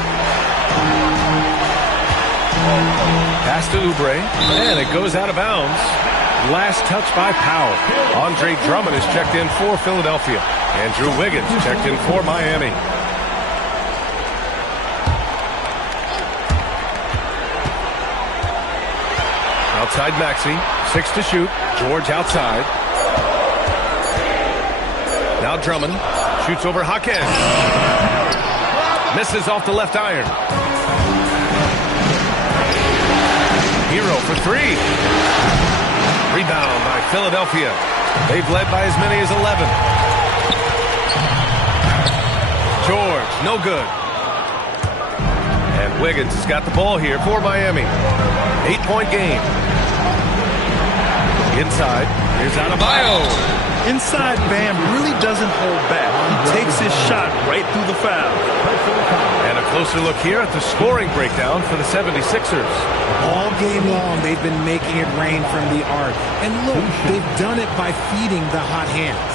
Pass to Oubre, and it goes out of bounds. Last touch by Powell. Andre Drummond is checked in for Philadelphia. Andrew Wiggins checked in for Miami. Outside Maxey, 6 to shoot. George outside. Now Drummond shoots over Jaquez. Misses off the left iron. Hero for three. Rebound by Philadelphia. They've led by as many as 11. George, no good. And Wiggins has got the ball here for Miami. 8-point game. Inside, here's Adebayo. Inside, Bam really doesn't hold back. He takes his shot right through the foul. And a closer look here at the scoring breakdown for the 76ers. All game long, they've been making it rain from the arc. And look, they've done it by feeding the hot hands.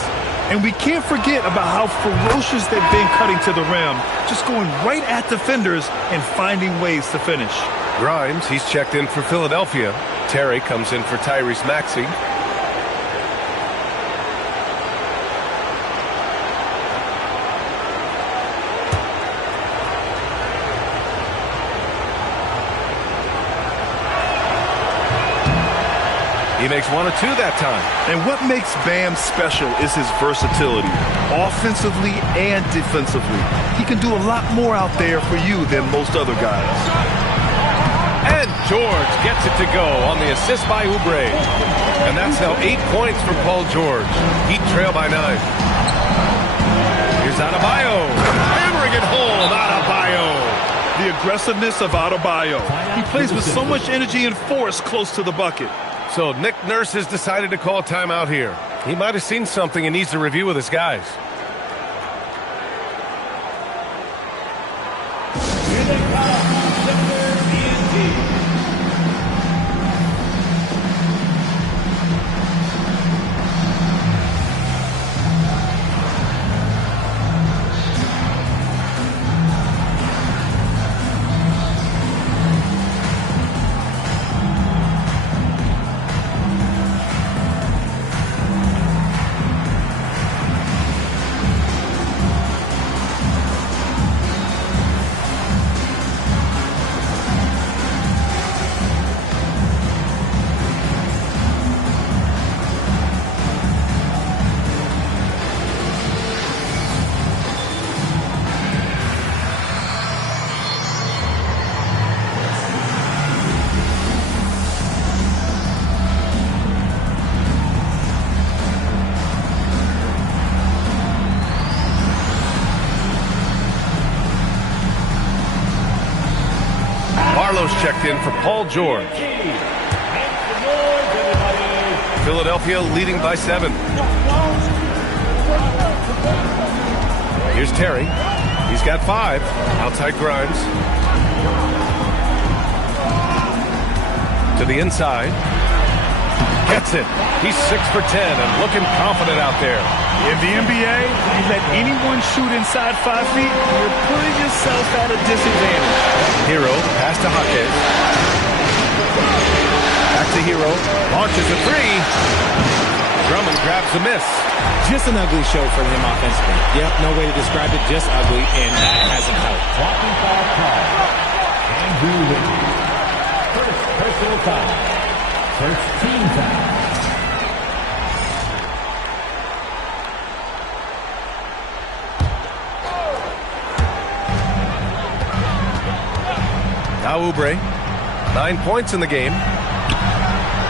And we can't forget about how ferocious they've been cutting to the rim, just going right at defenders and finding ways to finish. Grimes, he's checked in for Philadelphia. Terry comes in for Tyrese Maxey. He makes 1 of 2 that time. And what makes Bam special is his versatility, offensively and defensively. He can do a lot more out there for you than most other guys. And George gets it to go on the assist by Oubre. And that's now 8 points for Paul George. Heat trail by 9. Here's Adebayo. Hammering it home, Adebayo. The aggressiveness of Adebayo. He plays with so much energy and force close to the bucket. So Nick Nurse has decided to call timeout here. He might have seen something and needs to review with his guys. Checked in for Paul George. Philadelphia leading by 7. Here's Terry. He's got 5. Outside Grimes. To the inside. Gets it. He's 6 for 10 and looking confident out there. In the NBA, you let anyone shoot inside 5 feet, you're putting yourself at a disadvantage. Hero, pass to Jaquez. Back to Hero, launches a 3. Drummond grabs the miss. Just an ugly show for him offensively. Yep, no way to describe it, just ugly, and that hasn't helped. Walking foul call. Andrew Wiggins. First personal foul. First team foul. Now Oubre, 9 points in the game.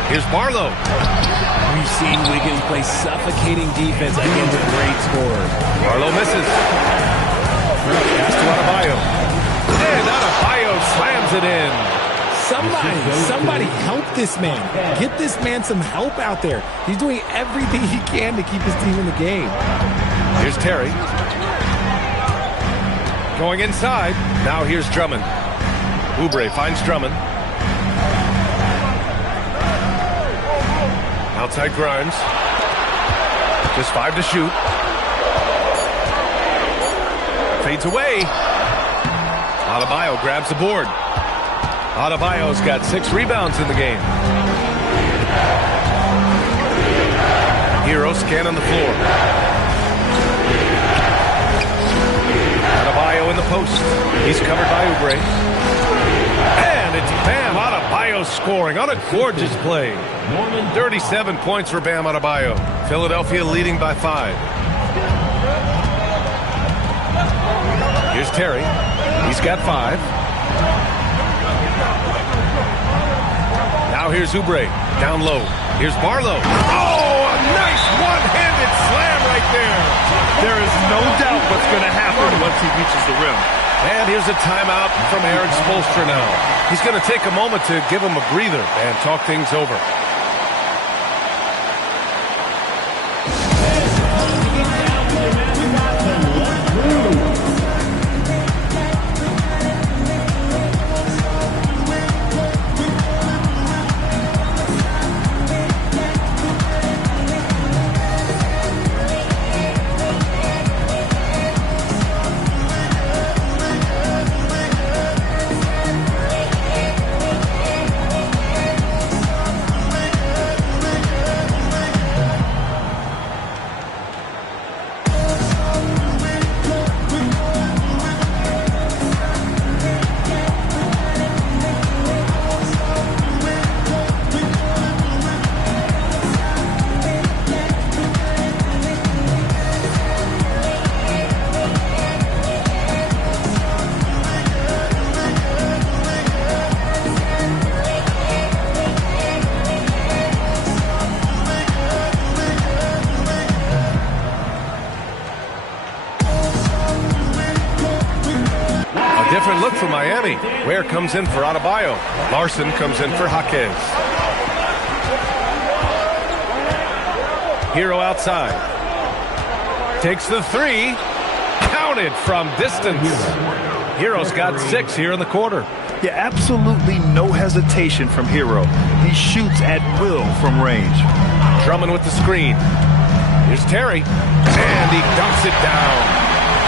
Here's Barlow. We've seen Wiggins play suffocating defense against a great scorer. Barlow misses. Pass to Adebayo. And Adebayo slams it in. Somebody help this man. Get this man some help out there. He's doing everything he can to keep his team in the game. Here's Terry. Going inside. Now here's Drummond. Oubre finds Drummond. Outside Grimes. Just 5 to shoot. Fades away. Adebayo grabs the board. Adebayo's got 6 rebounds in the game. Hero scan on the floor. Adebayo in the post. He's covered by Oubre. And it's Bam Adebayo scoring on a gorgeous play. 37 points for Bam Adebayo. Philadelphia leading by 5. Here's Terry. He's got 5. Now here's Oubre. Down low. Here's Barlow. Oh, a nice one-handed slam right there. There is no doubt what's going to happen once he reaches the rim. And here's a timeout from Eric Spoelstra now. He's going to take a moment to give him a breather and talk things over. Different look for Miami. Ware comes in for Adebayo. Larson comes in for Jaquez. Hero outside. Takes the 3. Counted from distance. Hero's got 6 here in the quarter. Yeah, absolutely no hesitation from Hero. He shoots at will from range. Drummond with the screen. Here's Terry. And he dumps it down.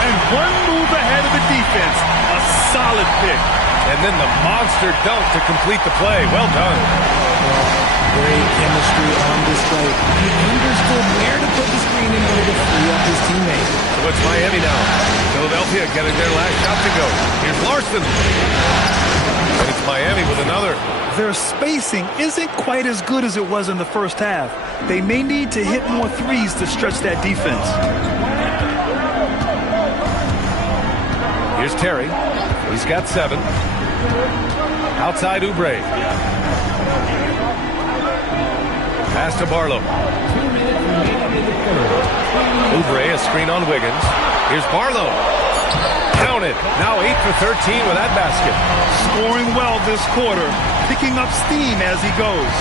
And one move ahead of the defense. A solid pick. And then the monster dunk to complete the play. Well done. Great chemistry on display. He understood where to put the screen in order to free up his teammate. So it's Miami now. Philadelphia getting their last shot to go. Here's Larson. And it's Miami with another. Their spacing isn't quite as good as it was in the first half. They may need to hit more threes to stretch that defense. Here's Terry. He's got 7. Outside Oubre. Pass to Barlow. Oubre, a screen on Wiggins. Here's Barlow. Counted. Now 8 for 13 with that basket. Scoring well this quarter. Picking up steam as he goes.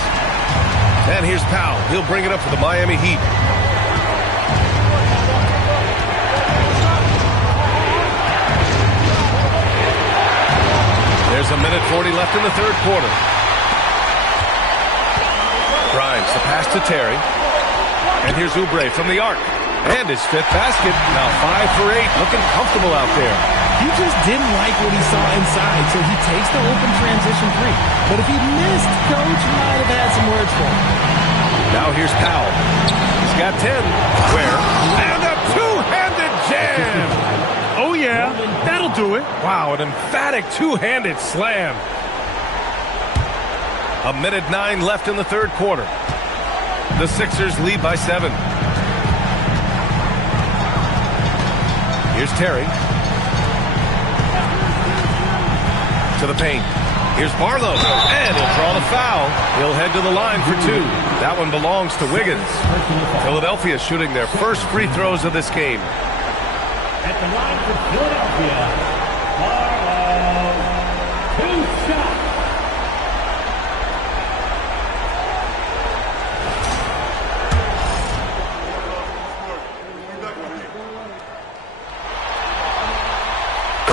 And here's Powell. He'll bring it up for the Miami Heat. There's a minute 40 left in the third quarter. Grimes, the pass to Terry. And here's Oubre from the arc. And his 5th basket. Now 5 for 8. Looking comfortable out there. He just didn't like what he saw inside, so he takes the open transition 3. But if he missed, Coach might have had some words for him. Now here's Powell. He's got 10. Ware. And a two-handed jam. Oh, yeah. That'll do it. Wow, an emphatic two-handed slam. A minute 9 left in the third quarter. The Sixers lead by 7. Here's Terry. To the paint. Here's Barlow. And he'll draw the foul. He'll head to the line for 2. That one belongs to Wiggins. Philadelphia shooting their first free throws of this game. At the line for Philadelphia, Barlow. 2 shots.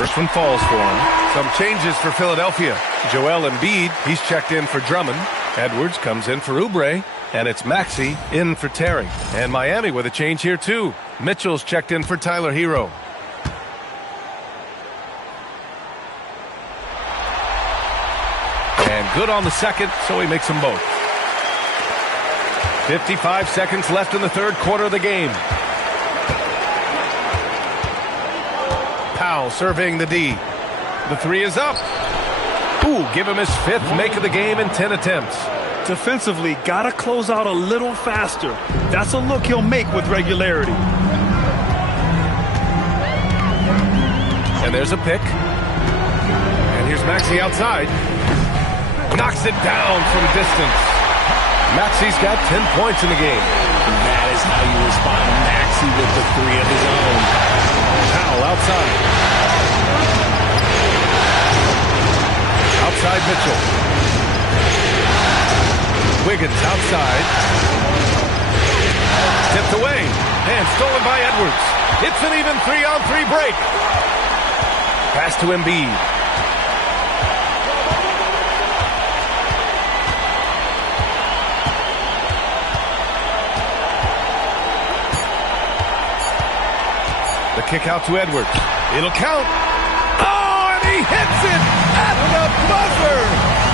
First one falls for him. Some changes for Philadelphia. Joel Embiid, he's checked in for Drummond. Edwards comes in for Oubre. And it's Maxey in for Terry. And Miami with a change here, too. Mitchell's checked in for Tyler Hero. And good on the second, so he makes them both. 55 seconds left in the third quarter of the game. Powell surveying the D. The three is up. Ooh, give him his fifth make of the game in 10 attempts. Defensively, gotta close out a little faster. That's a look he'll make with regularity. And there's a pick. And here's Maxey outside. Knocks it down from distance. Maxey's got 10 points in the game. And that is how you respond to Maxey with the three of his own. Powell outside. Outside Mitchell. Wiggins outside. Tipped away. And stolen by Edwards. It's an even 3-on-3 break. Pass to Embiid. The kick out to Edwards. It'll count. Oh, and he hits it at the buzzer.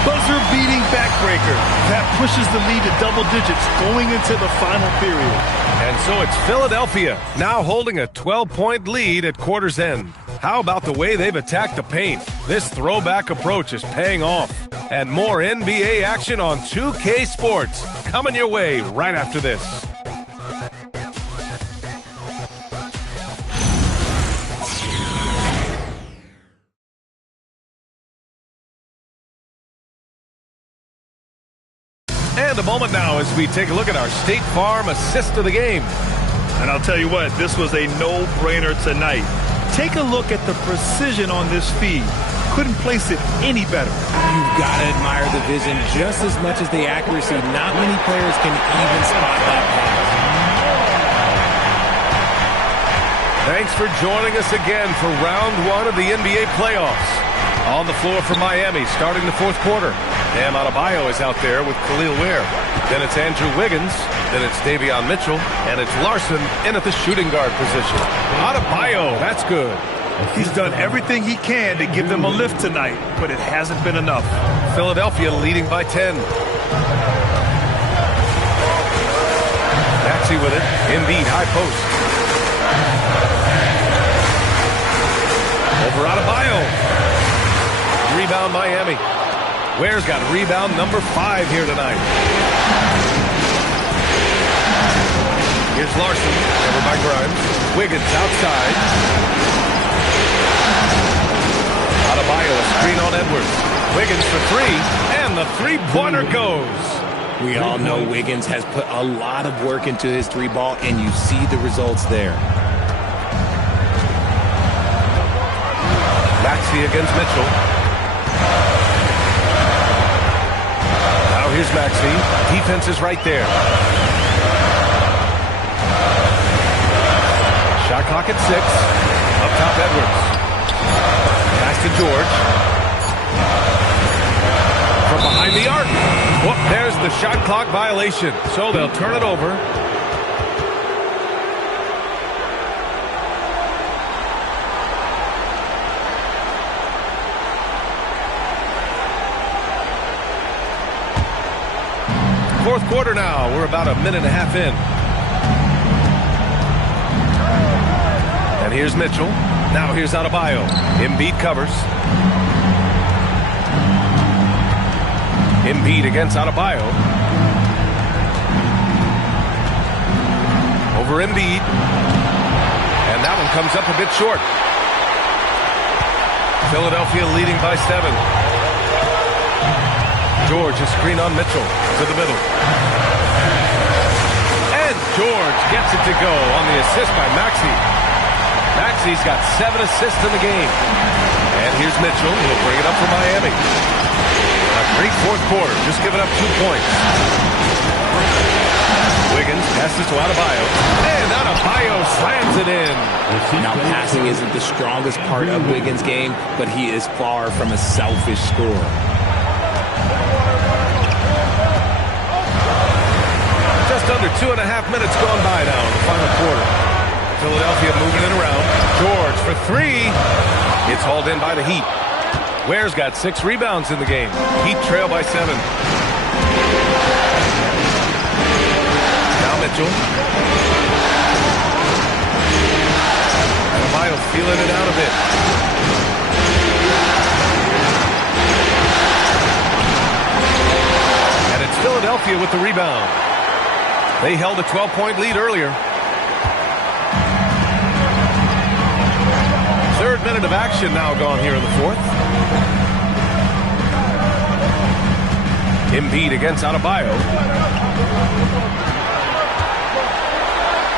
Buzzer-beating backbreaker. That pushes the lead to double digits going into the final period. And so it's Philadelphia now holding a 12-point lead at quarter's end. How about the way they've attacked the paint? This throwback approach is paying off. And more NBA action on 2K Sports coming your way right after this. And a moment now as we take a look at our State Farm assist of the game. And I'll tell you what, this was a no-brainer tonight. Take a look at the precision on this feed. Couldn't place it any better. You've got to admire the vision just as much as the accuracy. Not many players can even spot that pass. Thanks for joining us again for round one of the NBA playoffs. On the floor for Miami, starting the fourth quarter. Bam Adebayo is out there with Khalil Ware. Then it's Andrew Wiggins. Then it's Davion Mitchell. And it's Larson in at the shooting guard position. Adebayo, that's good. He's done everything he can to give them a lift tonight, but it hasn't been enough. Philadelphia leading by 10. Maxey with it. Embiid, high post. Over Adebayo. Rebound Miami. Ware's got rebound number 5 here tonight. Here's Larson, covered by Grimes. Wiggins outside. Adebayo, a screen on Edwards. Wiggins for 3, and the three-pointer goes. We all know Wiggins has put a lot of work into his three ball, and you see the results there. Maxey against Mitchell. Now here's Maxey. Defense is right there. Shot clock at 6. Up top, Edwards. Pass to George. From behind the arc. Whoop, there's the shot clock violation. So they'll turn it over. Fourth quarter now. We're about a minute and a half in. And here's Mitchell. Now here's Adebayo. Embiid covers. Embiid against Adebayo. Over Embiid. And that one comes up a bit short. Philadelphia leading by 7. George, a screen on Mitchell to the middle. And George gets it to go on the assist by Maxey. Maxey's got 7 assists in the game. And here's Mitchell. He'll bring it up for Miami. A great fourth quarter, just giving up 2 points. Wiggins passes to Adebayo. And Adebayo slams it in. Now, passing isn't the strongest part of Wiggins' game, but he is far from a selfish scorer. Just under 2.5 minutes gone by now in the final quarter. Philadelphia moving it around. George for three. It's hauled in by the Heat. Ware's got 6 rebounds in the game. Heat trail by 7. Now Mitchell. Adebayo feeling it out a bit. And it's Philadelphia with the rebound. They held a 12-point lead earlier. 3rd minute of action now gone here in the 4th. Embiid against Adebayo.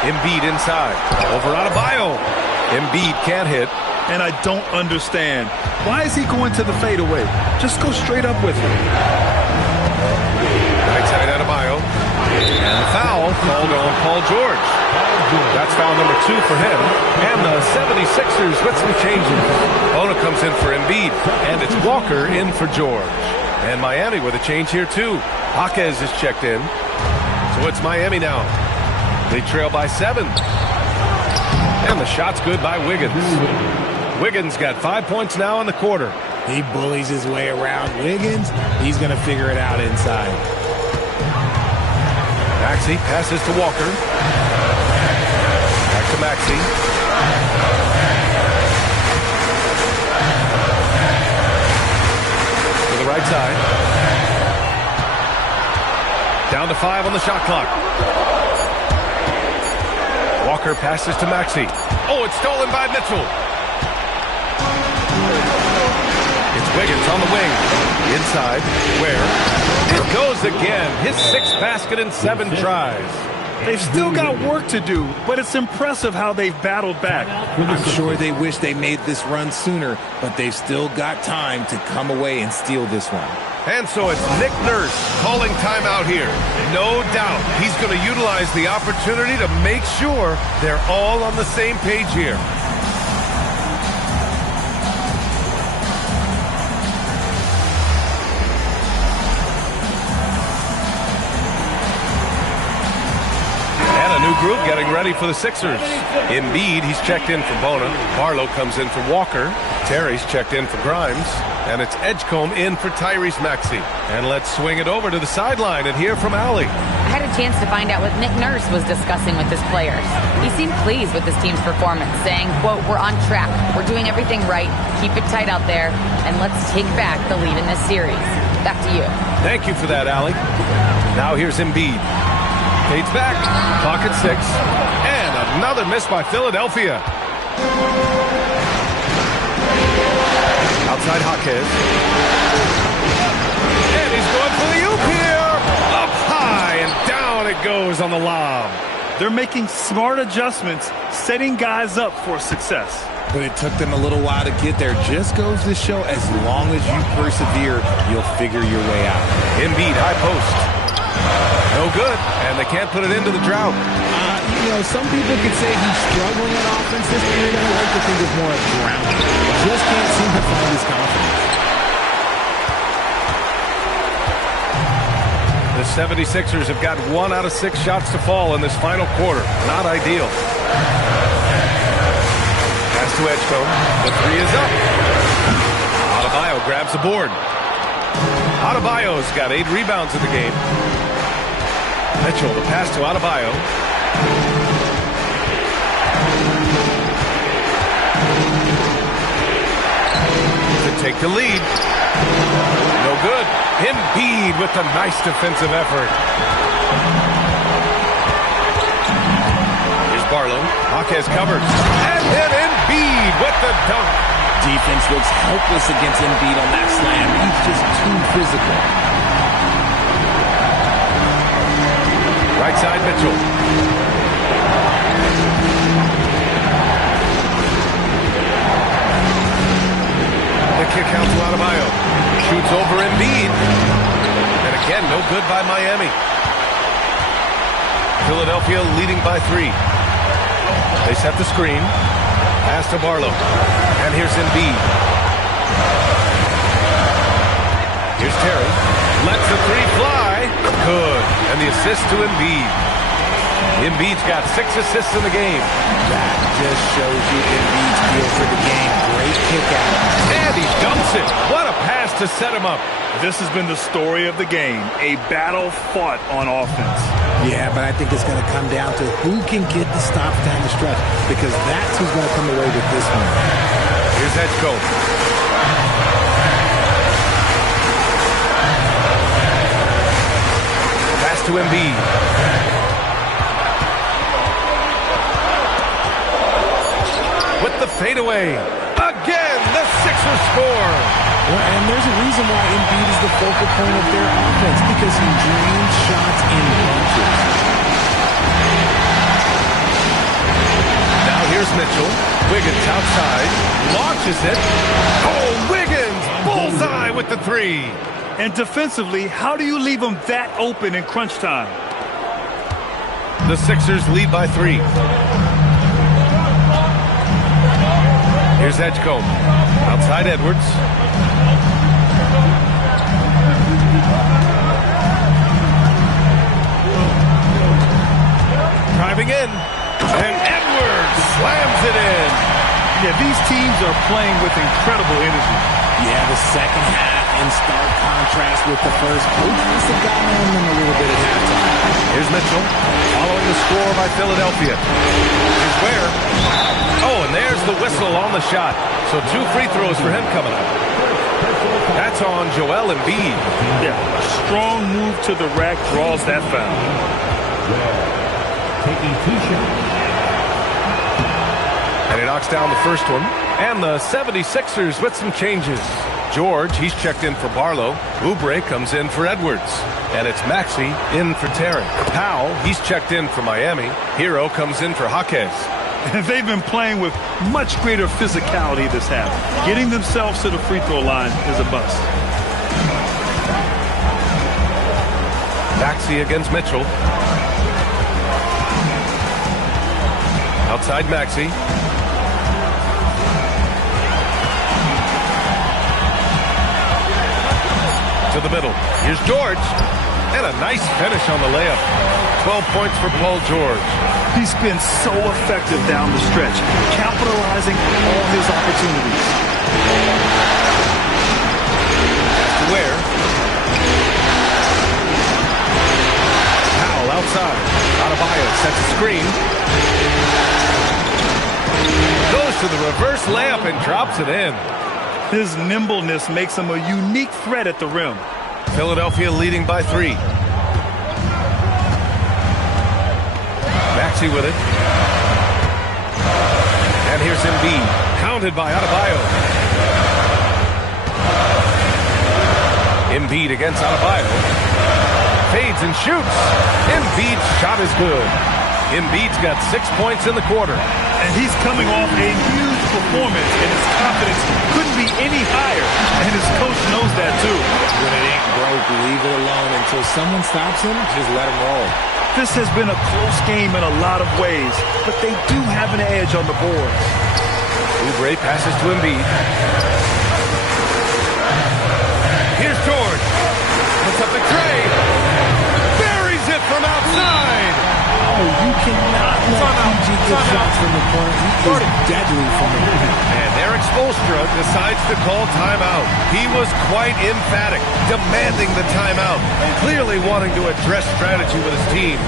Embiid inside. Over Adebayo. Embiid can't hit. And I don't understand. Why is he going to the fadeaway? Just go straight up with him. Right side Adebayo. And the foul called on Paul George. That's foul number 2 for him. And the 76ers with some changes. Bona comes in for Embiid. And it's Walker in for George. And Miami with a change here too. Jaquez is checked in. So it's Miami now. They trail by 7. And the shot's good by Wiggins. Wiggins got 5 points now in the quarter. He bullies his way around Wiggins. He's going to figure it out inside. Maxey passes to Walker. Back to Maxey. To the right side. Down to 5 on the shot clock. Walker passes to Maxey. Oh, it's stolen by Mitchell. It's Wiggins on the wing. Inside. Where? It goes again. His 6th basket in 7 tries. They've still got work to do, but it's impressive how they've battled back. I'm sure they wish they made this run sooner, but they've still got time to come away and steal this one. And so it's Nick Nurse calling timeout here. No doubt he's going to utilize the opportunity to make sure they're all on the same page here. Group getting ready for the Sixers. Embiid, he's checked in for Bona. Barlow comes in for Walker. Terry's checked in for Grimes. And it's Edgecombe in for Tyrese Maxey. And let's swing it over to the sideline and hear from Allie. I had a chance to find out what Nick Nurse was discussing with his players. He seemed pleased with his team's performance, saying, quote, "We're on track. We're doing everything right. Keep it tight out there. And let's take back the lead in this series." Back to you. Thank you for that, Allie. Now here's Embiid. Fades back, clock at 6, and another miss by Philadelphia. Outside Jaquez. And he's going for the oop here. Up high, and down it goes on the lob. They're making smart adjustments, setting guys up for success. But it took them a little while to get there. Just goes to show, as long as you persevere, you'll figure your way out. Embiid, high post. No good, and they can't put it into the drought. Some people could say he's struggling on offense this period. I like to think of more of drowning. Just can't seem to find his confidence. The 76ers have got 1 out of 6 shots to fall in this final quarter. Not ideal. Pass to Edgecombe. The 3 is up. Adebayo grabs the board. Adebayo's got 8 rebounds in the game. Mitchell, the pass to Adebayo. To take the lead. No good. Embiid with a nice defensive effort. Here's Barlow. Jaquez covers. And then Embiid with the dunk. Defense looks helpless against Embiid on that slam. He's just too physical. Right side, Mitchell. The kick out to Adebayo. Shoots over Embiid. And again, no good by Miami. Philadelphia leading by 3. They set the screen. Pass to Barlow. And here's Embiid. Here's Terry. Lets the 3 fly. Good. And the assist to Embiid. Embiid's got 6 assists in the game. That just shows you Embiid's feel for the game. Great kick out. And he dumps it. What a pass to set him up. This has been the story of the game. A battle fought on offense. Yeah, but I think it's going to come down to who can get the stops down the stretch, because that's who's going to come away with this one. Here's Edgecombe. Pass to Embiid. With the fadeaway. Again, the Sixers score. Well, and there's a reason why Embiid is the focal point of their offense, because he drains shots in bunches. Now here's Mitchell. Wiggins outside. Launches it. Oh, Wiggins! Bullseye with the 3. And defensively, how do you leave them that open in crunch time? The Sixers lead by 3. Here's Edgecombe. Outside Edwards. Driving in. And Edwards slams it in. Yeah, these teams are playing with incredible energy. Yeah, the second half in stark contrast with the first. Coach must have gotten on them a little bit at halftime. Here's Mitchell. Following the score by Philadelphia. Here's Ware. Oh, and there's the whistle on the shot. So 2 free throws for him coming up. That's on Joel Embiid. Yeah, a strong move to the rack draws that foul. Taking 2 shots. And he knocks down the first one. And the 76ers with some changes. George, he's checked in for Barlow. Oubre comes in for Edwards. And it's Maxey in for Terry. Powell, he's checked in for Miami. Hero comes in for Jaquez. They've been playing with much greater physicality this half. Getting themselves to the free throw line is a bust. Maxey against Mitchell. Outside Maxey. To the middle. Here's George. And a nice finish on the layup. 12 points for Paul George. He's been so effective down the stretch, capitalizing on all his opportunities. Ware. Powell outside. Adebayo sets a screen. Goes to the reverse layup and drops it in. His nimbleness makes him a unique threat at the rim. Philadelphia leading by 3. Maxey with it. And here's Embiid. Pounded by Adebayo. Embiid against Adebayo. Fades and shoots. Embiid's shot is good. Embiid's got 6 points in the quarter. And he's coming off a huge performance, and his confidence couldn't be any higher. And his coach knows that too. When it ain't broke, leave it alone. Until someone stops him, just let him roll. This has been a close game in a lot of ways, but they do have an edge on the boards. Oubre passes to Embiid. Here's George. Puts up the tray. Buries it from outside. Oh, you cannot let PG get shots from the corner. He is deadly from the corner. And Eric Spoelstra decides to call timeout. He was quite emphatic, demanding the timeout, clearly wanting to address strategy with his team.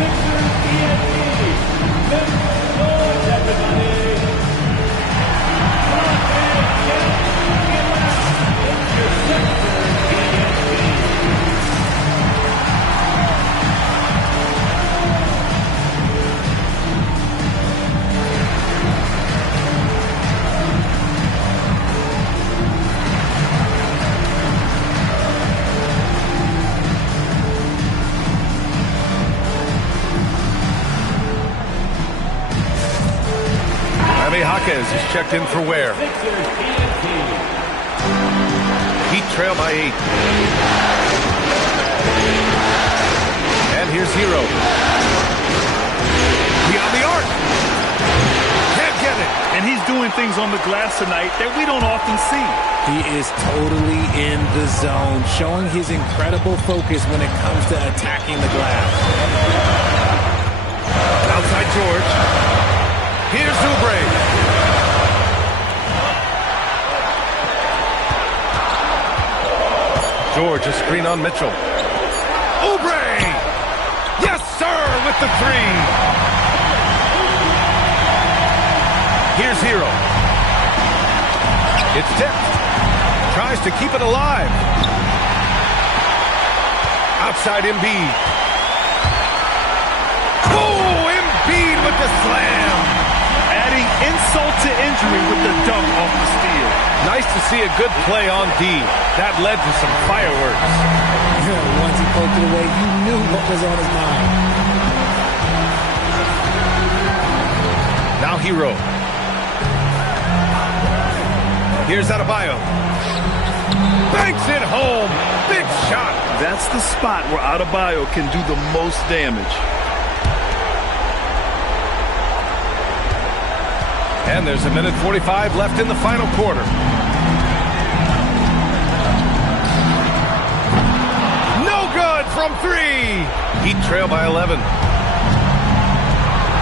Jaquez is checked in for Ware. Heat trail by 8. And here's Hero. it. And he's doing things on the glass tonight that we don't often see. He is totally in the zone, showing his incredible focus when it comes to attacking the glass. Outside George. Here's Oubre. George, a screen on Mitchell. Oubre! Yes, sir, with the three. Here's Hero. It's tipped. Tries to keep it alive. Outside Embiid. Oh, Embiid with the slam. Adding insult to injury with the dunk off the steal. Nice to see a good play on D. That led to some fireworks. Once he poked it away, you knew what was on his mind. Now Hero. Here's Adebayo. Banks it home. Big shot. That's the spot where Adebayo can do the most damage. And there's a minute 45 left in the final quarter. No good from three. Heat trail by 11.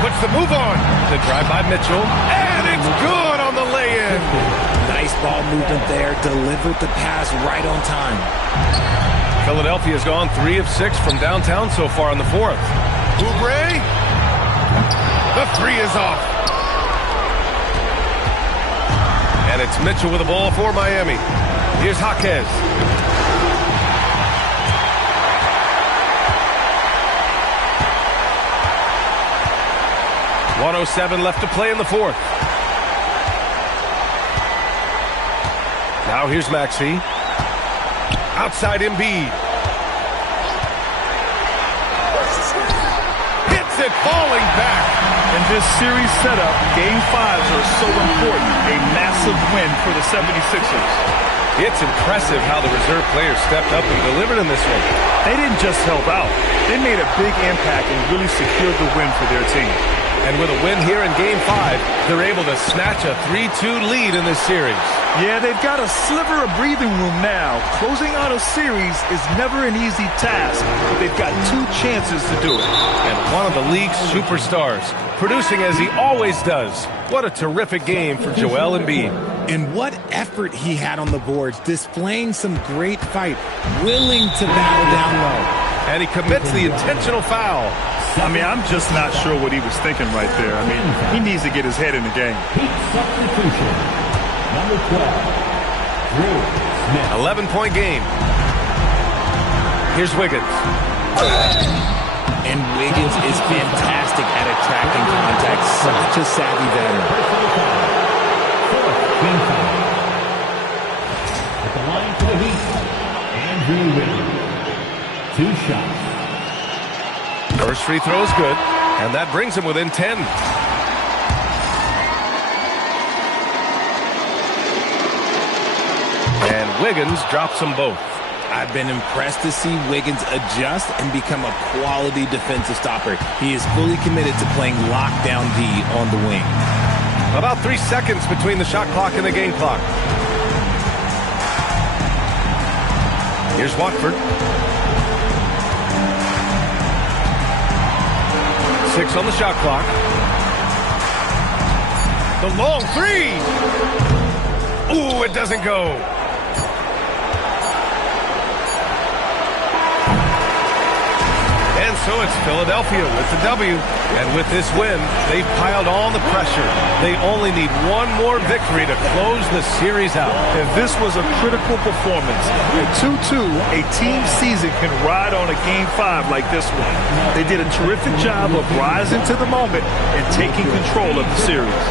Puts the move on. The drive by Mitchell. And it's good on the lay-in. Nice ball movement there. Delivered the pass right on time. Philadelphia's gone 3 of 6 from downtown so far in the fourth. Oubre. The three is off. And it's Mitchell with the ball for Miami. Here's Jaquez. .107 left to play in the fourth. Now here's Maxey. Outside Embiid. Hits it, falling back. In this series setup, Game 5s are so important. A massive win for the 76ers. It's impressive how the reserve players stepped up and delivered in this one. They didn't just help out. They made a big impact and really secured the win for their team. And with a win here in Game 5, they're able to snatch a 3-2 lead in this series. Yeah, they've got a sliver of breathing room now. Closing out a series is never an easy task, but they've got 2 chances to do it. And one of the league's superstars, producing as he always does. What a terrific game for Joel Embiid. And what effort he had on the boards, displaying some great fight, willing to battle down low. And he commits the intentional foul. I mean, I'm just not sure what he was thinking right there. I mean, he needs to get his head in the game. Substitution. Number 12, Drew Smith. 11-point game. Here's Wiggins. And Wiggins is fantastic at attracting contact. Such a savvy veteran. Fourth team foul. At the line for the Heat, Andrew Wiggins. 2 shots. First free throw is good, and that brings him within 10. And Wiggins drops them both. I've been impressed to see Wiggins adjust and become a quality defensive stopper. He is fully committed to playing lockdown D on the wing. About 3 seconds between the shot clock and the game clock. Here's Watford. 6 on the shot clock. The long three. Ooh, it doesn't go. And so it's Philadelphia with the W. And with this win, they've piled on the pressure. They only need one more victory to close the series out. And this was a critical performance. At 2-2, a team season can ride on a Game 5 like this one. They did a terrific job of rising to the moment and taking control of the series.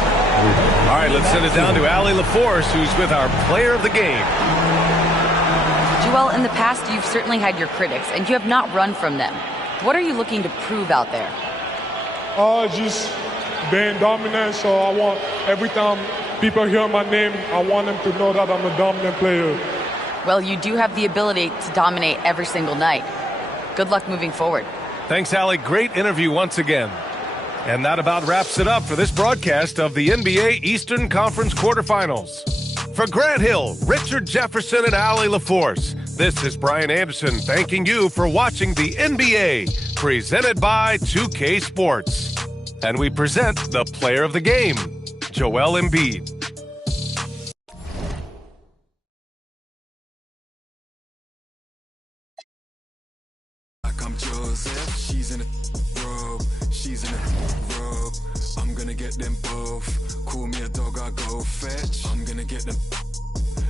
All right, let's send it down to Allie LaForce, who's with our player of the game. Joel, in the past, you've certainly had your critics, and you have not run from them. What are you looking to prove out there? Just being dominant, so I want every time people hear my name, I want them to know that I'm a dominant player. Well, you do have the ability to dominate every single night. Good luck moving forward. Thanks, Allie. Great interview once again. And that about wraps it up for this broadcast of the NBA Eastern Conference quarterfinals. For Grant Hill, Richard Jefferson, and Allie LaForce, this is Brian Anderson thanking you for watching the NBA, presented by 2K Sports. And we present the player of the game, Joel Embiid. I'm Joseph, she's in a robe, she's in a robe. I'm gonna get them both. Call me a dog, I go fetch. I'm gonna get them.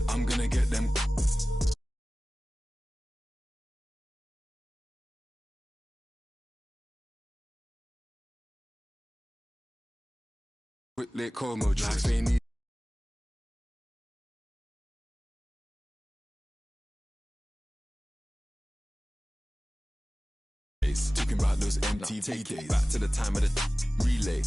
I'm gonna get them. Quick lit Como, like they need. Talking about those MTV days, back to the time of the relay.